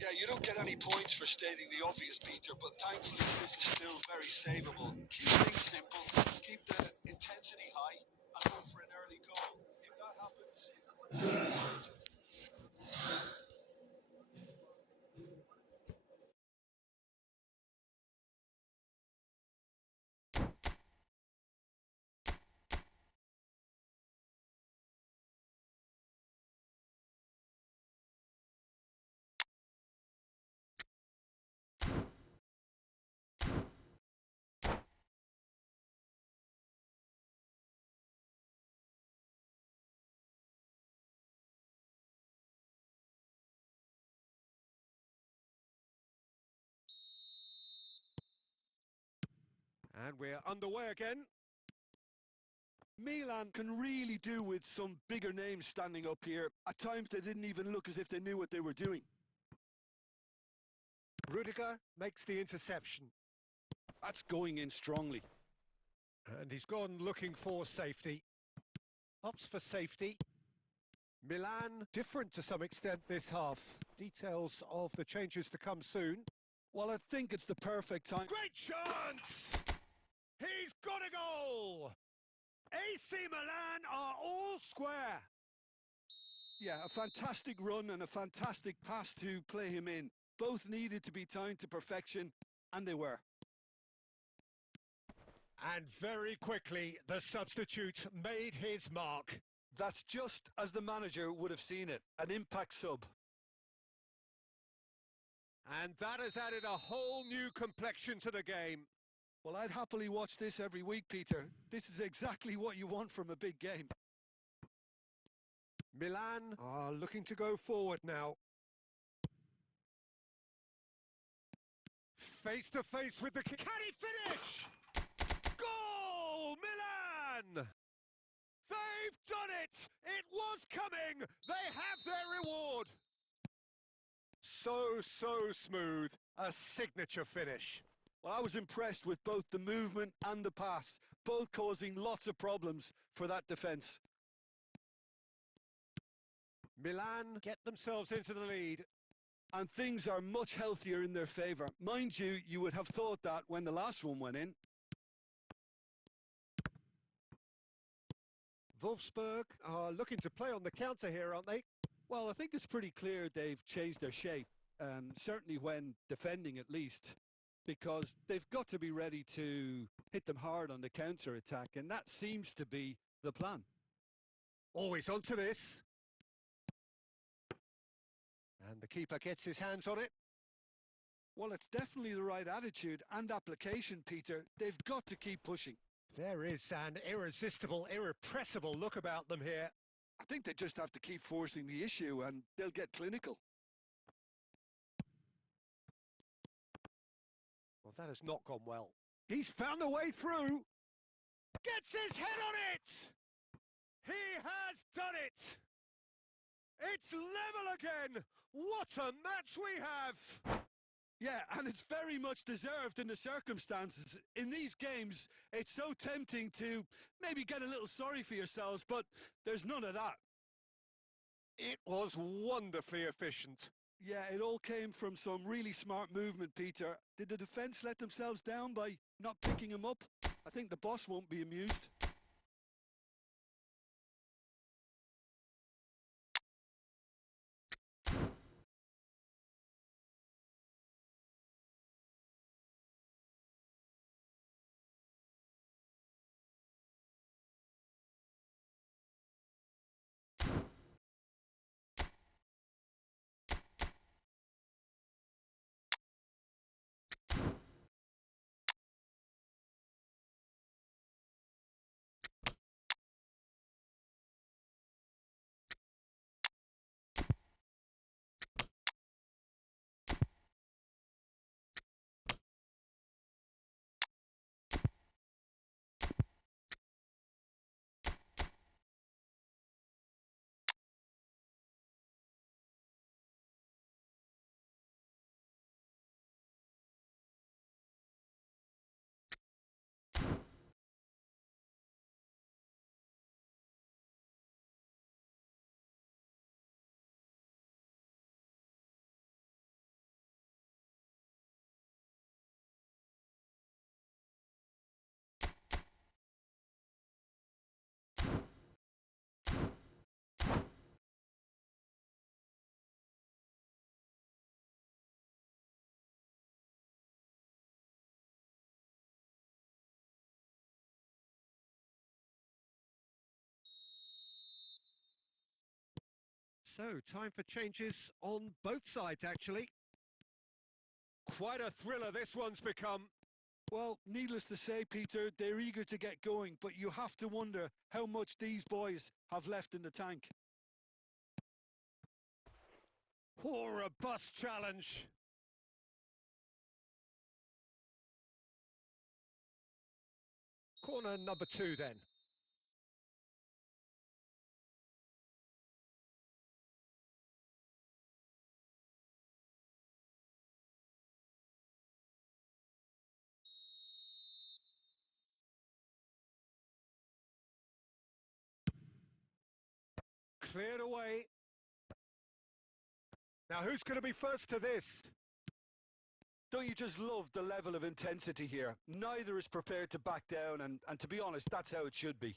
Yeah, you don't get any points for stating the obvious, Peter, but thankfully this is still very savable. Keep things simple, keep the intensity high, and hope for an early goal. If that happens, it's a good trip. And we're underway again. Milan can really do with some bigger names standing up here. At times they didn't even look as if they knew what they were doing. Rudiger makes the interception. That's going in strongly. And he's gone looking for safety. Opts for safety. Milan different to some extent this half. Details of the changes to come soon. Well, I think it's the perfect time. Great chance! He's got a goal! AC Milan are all square. Yeah, a fantastic run and a fantastic pass to play him in. Both needed to be timed to perfection, and they were. And very quickly, the substitute made his mark. That's just as the manager would have seen it, an impact sub. And that has added a whole new complexion to the game. Well, I'd happily watch this every week, Peter. This is exactly what you want from a big game. Milan are looking to go forward now. Face to face with the... Can he finish? Goal! Milan! They've done it! It was coming! They have their reward! So smooth. A signature finish. Well, I was impressed with both the movement and the pass, both causing lots of problems for that defence. Milan get themselves into the lead. And things are much healthier in their favour. Mind you, you would have thought that when the last one went in. Wolfsburg are looking to play on the counter here, aren't they? Well, I think it's pretty clear they've changed their shape, certainly when defending at least, because they've got to be ready to hit them hard on the counter-attack, and that seems to be the plan. Always onto this. And the keeper gets his hands on it. Well, it's definitely the right attitude and application, Peter. They've got to keep pushing. There is an irresistible, irrepressible look about them here. I think they just have to keep forcing the issue and they'll get clinical. Well, that has not gone well. He's found a way through. Gets his head on it! He has done it! It's level again! What a match we have! Yeah, and it's very much deserved in the circumstances. In these games, it's so tempting to maybe get a little sorry for yourselves, but there's none of that. It was wonderfully efficient. Yeah, it all came from some really smart movement, Peter. Did the defence let themselves down by not picking him up? I think the boss won't be amused. So, time for changes on both sides, actually. Quite a thriller this one's become. Well, needless to say, Peter, they're eager to get going, but you have to wonder how much these boys have left in the tank. Poor robust challenge. Corner number 2 then. Cleared away. Now who's going to be first to this? Don't you just love the level of intensity here? Neither is prepared to back down, and to be honest, that's how it should be.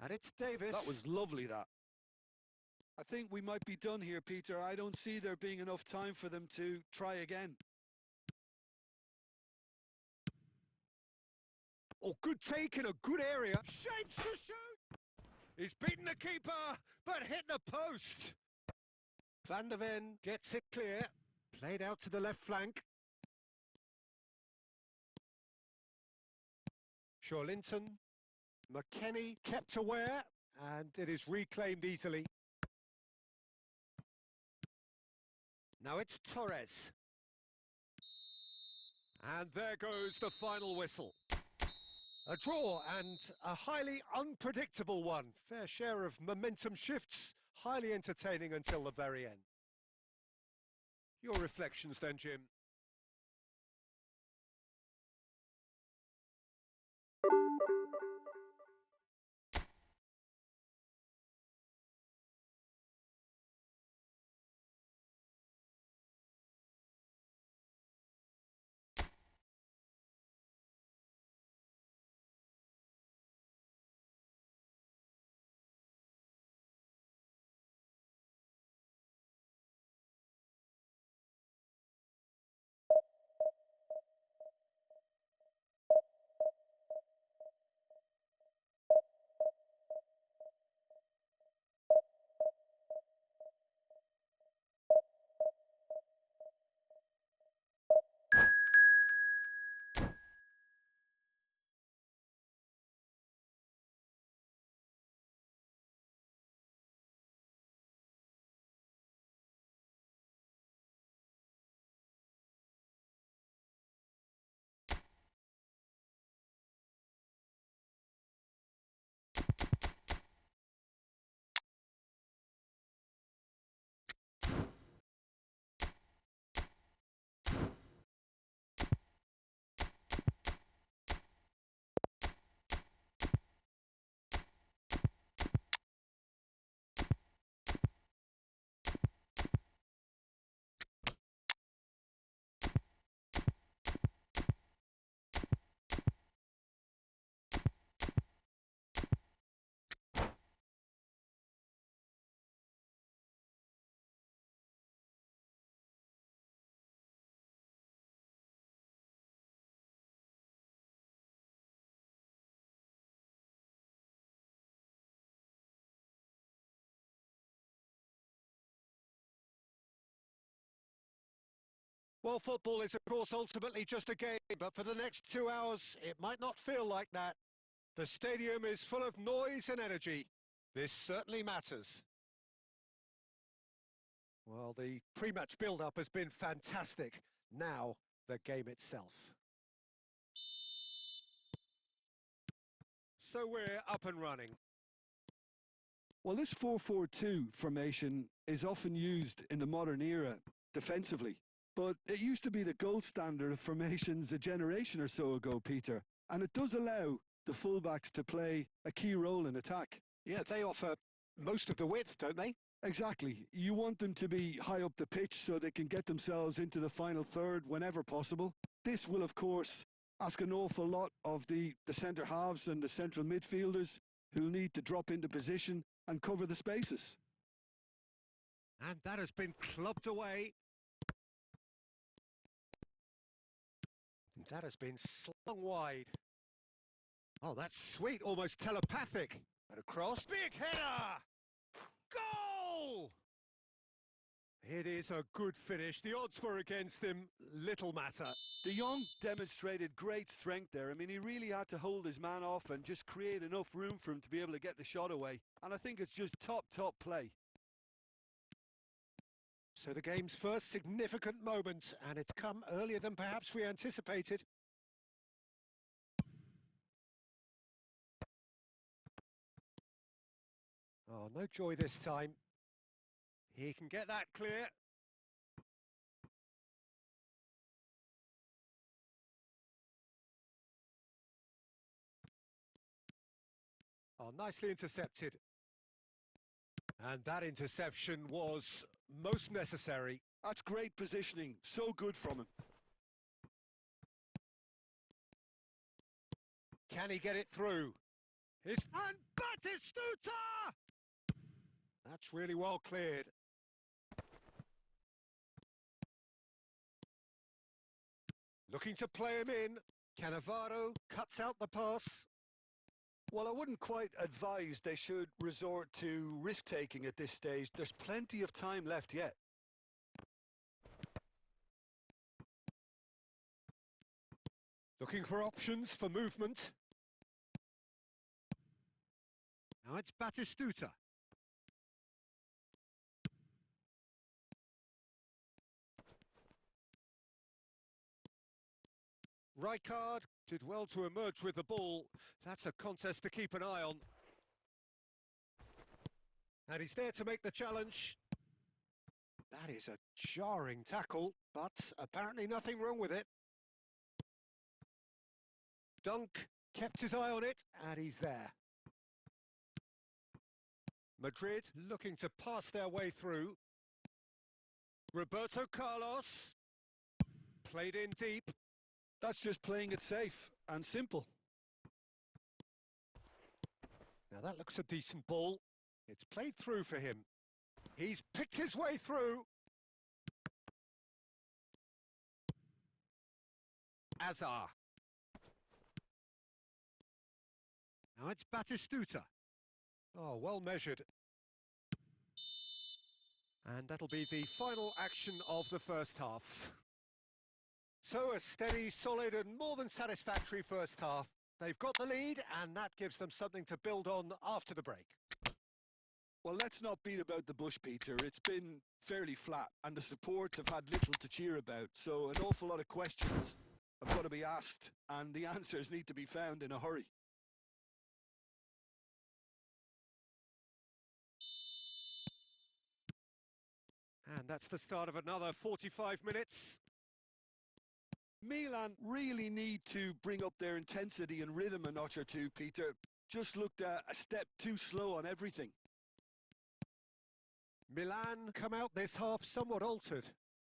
And it's Davis. That was lovely, that. I think we might be done here, Peter. I don't see there being enough time for them to try again. Oh, good take in a good area. Shapes to shoot! He's beaten the keeper, but hit the post. Van der Ven gets it clear. Played out to the left flank. Shawlinton. McKennie kept aware, and it is reclaimed easily. Now it's Torres. And there goes the final whistle. A draw and a highly unpredictable one. Fair share of momentum shifts, highly entertaining until the very end. Your reflections then, Jim? Well, football is, of course, ultimately just a game, but for the next 2 hours, it might not feel like that. The stadium is full of noise and energy. This certainly matters. Well, the pre-match build-up has been fantastic. Now, the game itself. So we're up and running. Well, this 4-4-2 formation is often used in the modern era defensively, but it used to be the gold standard of formations a generation or so ago, Peter, and it does allow the fullbacks to play a key role in attack. Yeah, they offer most of the width, don't they? Exactly. You want them to be high up the pitch so they can get themselves into the final third whenever possible. This will, of course, ask an awful lot of the centre halves and the central midfielders who'll need to drop into position and cover the spaces. And that has been clubbed away. That has been slung wide. Oh, that's sweet, almost telepathic. And across, big header! Goal! It is a good finish. The odds were against him, little matter. De Jong demonstrated great strength there. I mean, he really had to hold his man off and just create enough room for him to be able to get the shot away. And I think it's just top play. So the game's first significant moment, and it's come earlier than perhaps we anticipated. Oh, no joy this time. He can get that clear. Oh, nicely intercepted. And that interception was most necessary. That's great positioning. So good from him. Can he get it through? And Batistuta! That's really well cleared. Looking to play him in. Cannavaro cuts out the pass. Well, I wouldn't quite advise they should resort to risk-taking at this stage. There's plenty of time left yet. Looking for options for movement. Now it's Batistuta. Rijkaard did well to emerge with the ball. That's a contest to keep an eye on. And he's there to make the challenge. That is a jarring tackle, but apparently nothing wrong with it. Dunk kept his eye on it, and he's there. Madrid looking to pass their way through. Roberto Carlos played in deep. That's just playing it safe and simple. Now that looks a decent ball. It's played through for him. He's picked his way through. Azar. Now it's Batistuta. Oh, well measured. And that'll be the final action of the first half. So a steady, solid and more than satisfactory first half. They've got the lead and that gives them something to build on after the break. Well, let's not beat about the bush, Peter. It's been fairly flat and the supports have had little to cheer about. So an awful lot of questions have got to be asked and the answers need to be found in a hurry. And that's the start of another 45 minutes. Milan really need to bring up their intensity and rhythm a notch or two, Peter. Just looked a step too slow on everything. Milan come out this half somewhat altered.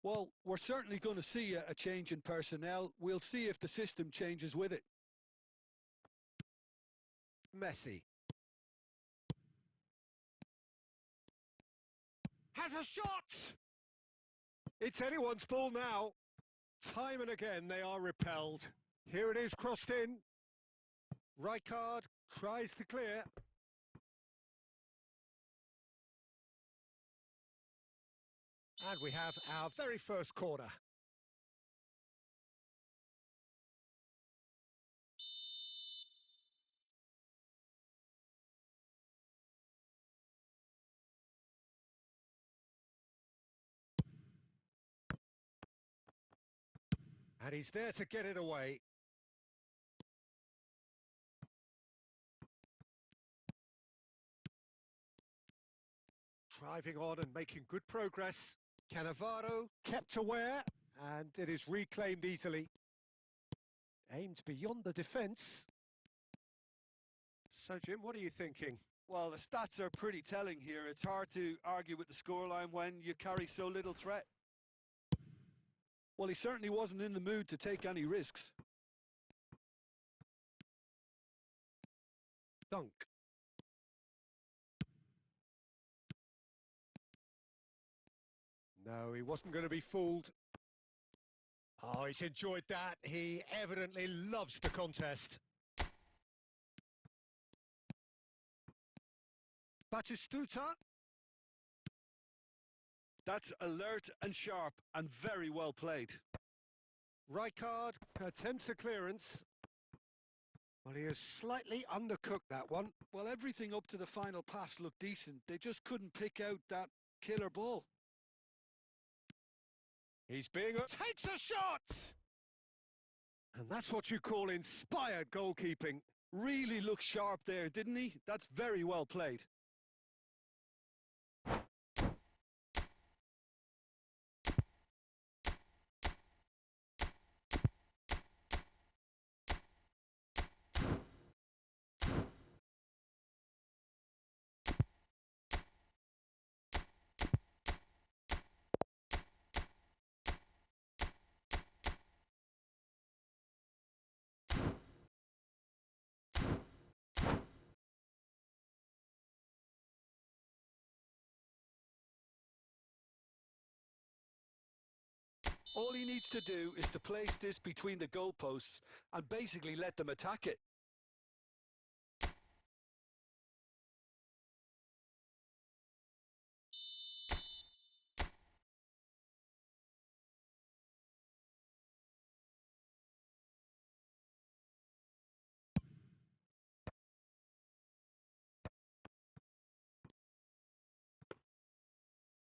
Well, we're certainly going to see a change in personnel. We'll see if the system changes with it. Messi. Has a shot! It's anyone's ball now. Time and again they are repelled. Here it is crossed in. Rijkaard tries to clear. And we have our very first corner. And he's there to get it away. Driving on and making good progress. Cannavaro kept aware, and it is reclaimed easily. Aimed beyond the defence. So, Jim, what are you thinking? Well, the stats are pretty telling here. It's hard to argue with the scoreline when you carry so little threat. Well, he certainly wasn't in the mood to take any risks. Dunk. No, he wasn't going to be fooled. Oh, he's enjoyed that. He evidently loves the contest. Batistuta. That's alert and sharp and very well played. Rijkaard attempts a clearance. Well, he has slightly undercooked that one. Well, everything up to the final pass looked decent. They just couldn't pick out that killer ball. He's takes a shot! And that's what you call inspired goalkeeping. Really looked sharp there, didn't he? That's very well played. All he needs to do is to place this between the goalposts and basically let them attack it.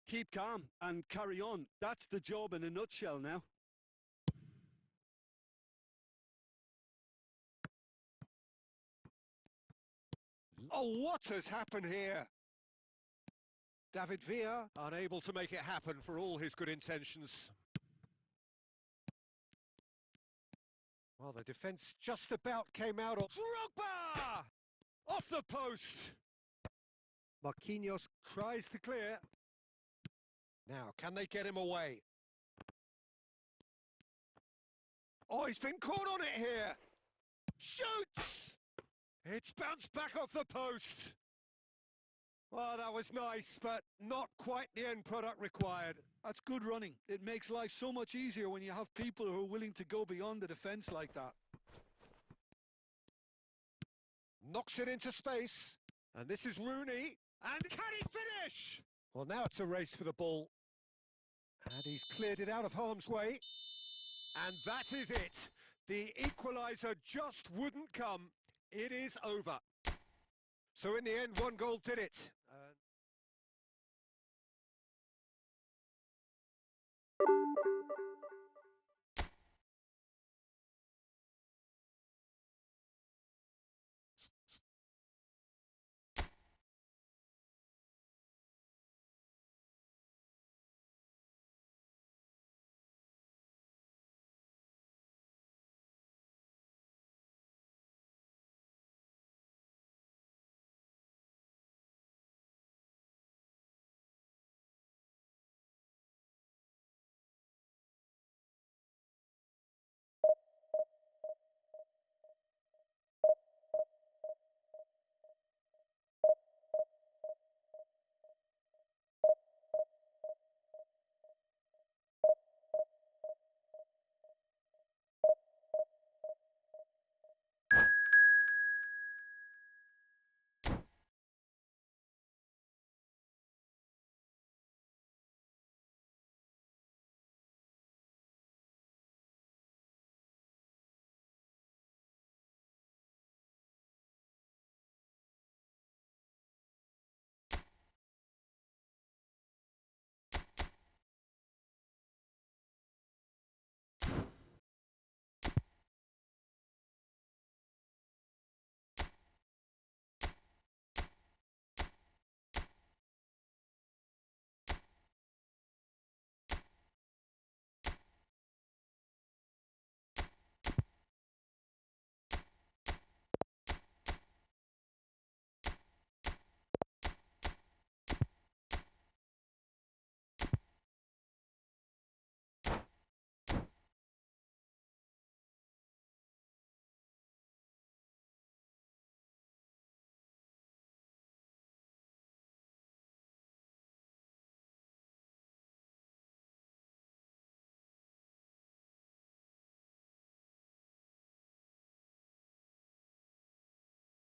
Keep calm and carry on. That's the job in a nutshell now. Oh, what has happened here? David Villa unable to make it happen for all his good intentions. Well, the defence just about came out of... Drogba! Off the post! Marquinhos tries to clear. Now, can they get him away? Oh, he's been caught on it here! Shoots! It's bounced back off the post. Oh, that was nice, but not quite the end product required. That's good running. It makes life so much easier when you have people who are willing to go beyond the defence like that. Knocks it into space. And this is Rooney. And can he finish? Well, now it's a race for the ball. And he's cleared it out of harm's way. And that is it. The equaliser just wouldn't come. It is over. So in the end, one goal did it.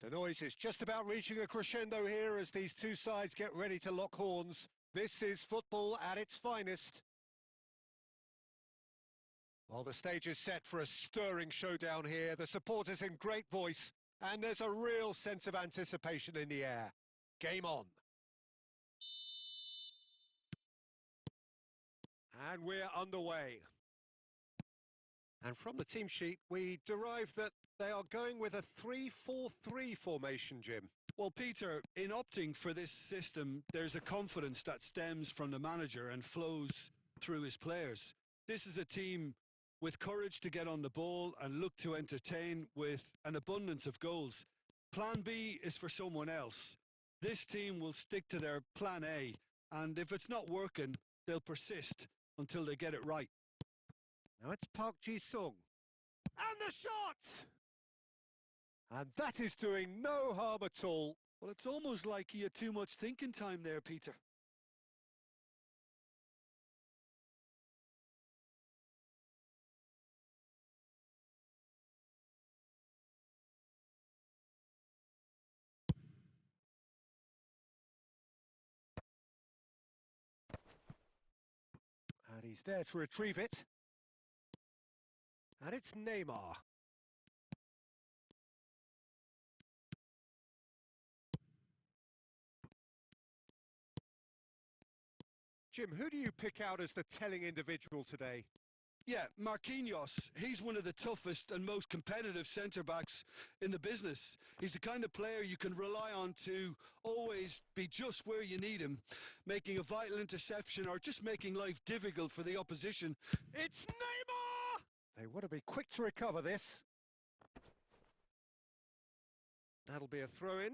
The noise is just about reaching a crescendo here as these two sides get ready to lock horns. This is football at its finest. Well, the stage is set for a stirring showdown here. The supporters in great voice, and there's a real sense of anticipation in the air. Game on. And we're underway. And from the team sheet, we derive that they are going with a 3-4-3 formation, Jim. Well, Peter, in opting for this system, there's a confidence that stems from the manager and flows through his players. This is a team with courage to get on the ball and look to entertain with an abundance of goals. Plan B is for someone else. This team will stick to their plan A, and if it's not working, they'll persist until they get it right. Now it's Park Ji-sung. And the shot! And that is doing no harm at all. Well, it's almost like he had too much thinking time there, Peter. And he's there to retrieve it. And it's Neymar. Jim, who do you pick out as the telling individual today? Yeah, Marquinhos, he's one of the toughest and most competitive centre-backs in the business. He's the kind of player you can rely on to always be just where you need him, making a vital interception or just making life difficult for the opposition. It's Neymar! They want to be quick to recover this. That'll be a throw-in.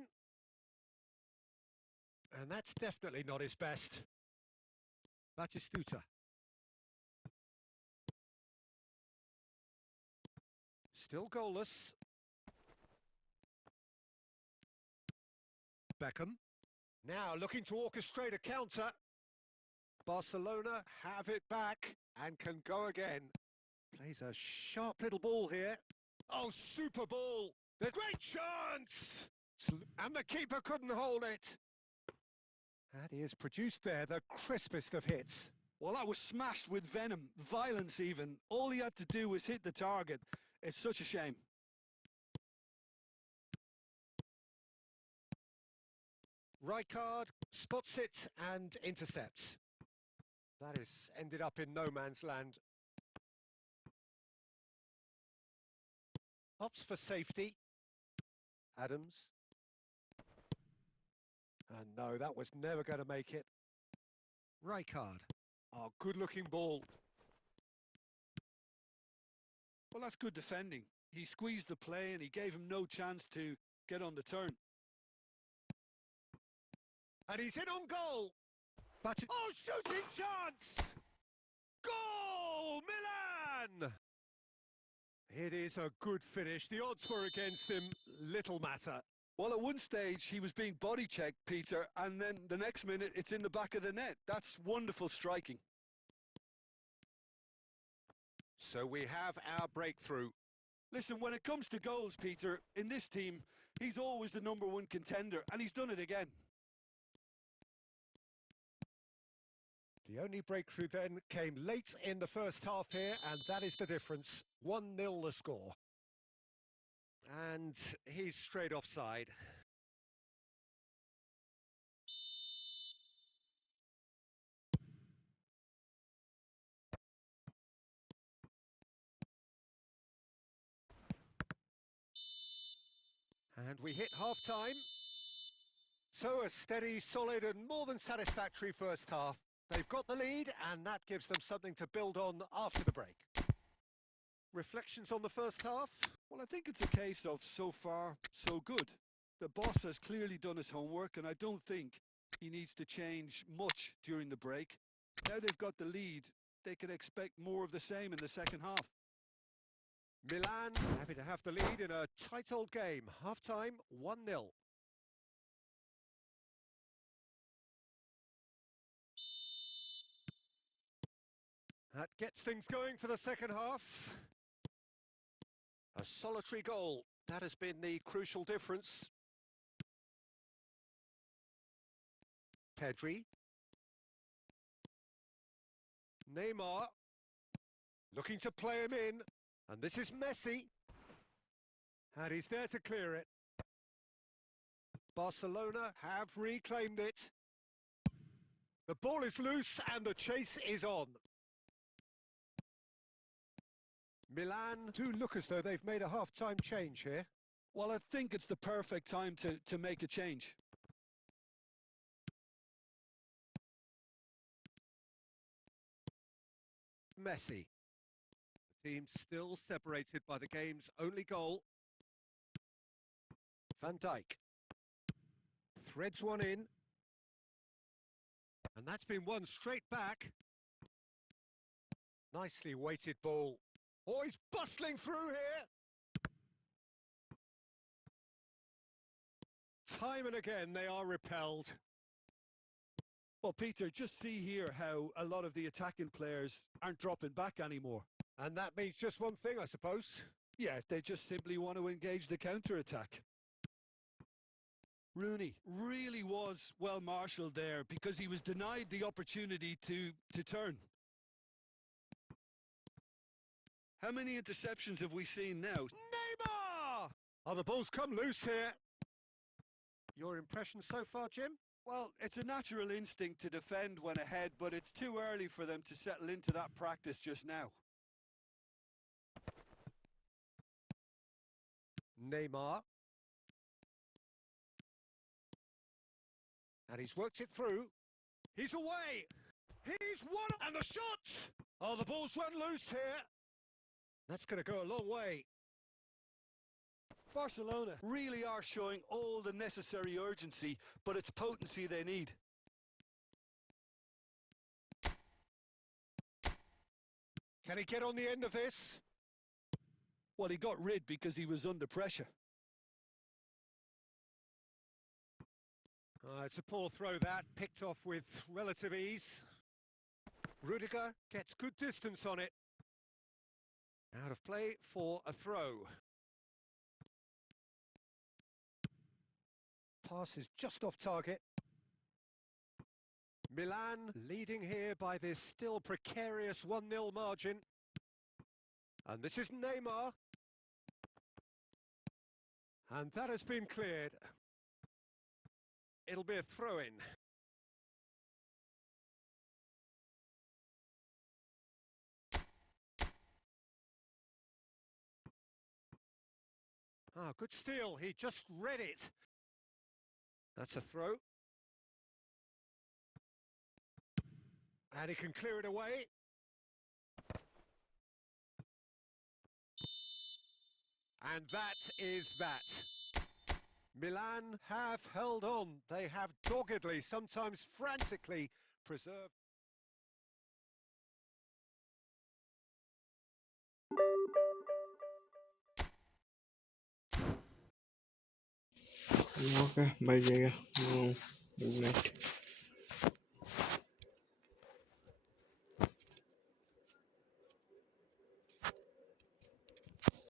And that's definitely not his best. Batistuta. Still goalless. Beckham. Now looking to orchestrate a counter. Barcelona have it back and can go again. Plays a sharp little ball here. Oh, super ball. The great chance! And the keeper couldn't hold it. And he has produced there the crispest of hits. Well, that was smashed with venom, violence even. All he had to do was hit the target. It's such a shame. Rijkaard spots it and intercepts. That is ended up in no man's land. Opts for safety. Adams. And no, that was never going to make it. Rijkaard. Oh, good-looking ball. Well, that's good defending. He squeezed the play and he gave him no chance to get on the turn. And he's in on goal. But oh, shooting chance! Goal, Milan! It is a good finish. The odds were against him. Little matter. Well, at one stage, he was being body checked, Peter, and then the next minute, it's in the back of the net. That's wonderful striking. So we have our breakthrough. Listen, when it comes to goals, Peter, in this team, he's always the #1 contender, and he's done it again. The only breakthrough then came late in the first half here, and that is the difference. 1-0 the score. And he's straight offside. And we hit half-time. So a steady, solid and more than satisfactory first half. They've got the lead and that gives them something to build on after the break. Reflections on the first half? Well, I think it's a case of so far, so good. The boss has clearly done his homework and I don't think he needs to change much during the break. Now they've got the lead, they can expect more of the same in the second half. Milan happy to have the lead in a tight old game. Half-time, 1-0. That gets things going for the second half. A solitary goal. That has been the crucial difference. Pedri. Neymar. Looking to play him in. And this is Messi. And he's there to clear it. Barcelona have reclaimed it. The ball is loose and the chase is on. Milan do look as though they've made a half-time change here. Well, I think it's the perfect time to make a change. Messi. The team still separated by the game's only goal. Van Dijk. Threads one in. And that's been won straight back. Nicely weighted ball. Oh, he's bustling through here. Time and again they are repelled. Well, Peter, just see here how a lot of the attacking players aren't dropping back anymore. And that means just one thing, I suppose. Yeah, they just simply want to engage the counter-attack. Rooney really was well marshalled there because he was denied the opportunity to turn. How many interceptions have we seen now? Neymar! Oh, the ball's come loose here. Your impression so far, Jim? Well, it's a natural instinct to defend when ahead, but it's too early for them to settle into that practice just now. Neymar. And he's worked it through. He's away. He's won. And the shot! Oh, the ball's run loose here. That's going to go a long way. Barcelona really are showing all the necessary urgency, but it's potency they need. Can he get on the end of this? Well, he got rid because he was under pressure. It's a poor throw that, picked off with relative ease. Rudiger gets good distance on it. Out of play for a throw. Pass is just off target. Milan leading here by this still precarious 1-0 margin. And this is Neymar. And that has been cleared. It'll be a throw-in. Ah, good steal. He just read it. That's a throw. And he can clear it away. And that is that. Milan have held on. They have doggedly, sometimes frantically, preserved. Okay, bye, Jaya. Good night.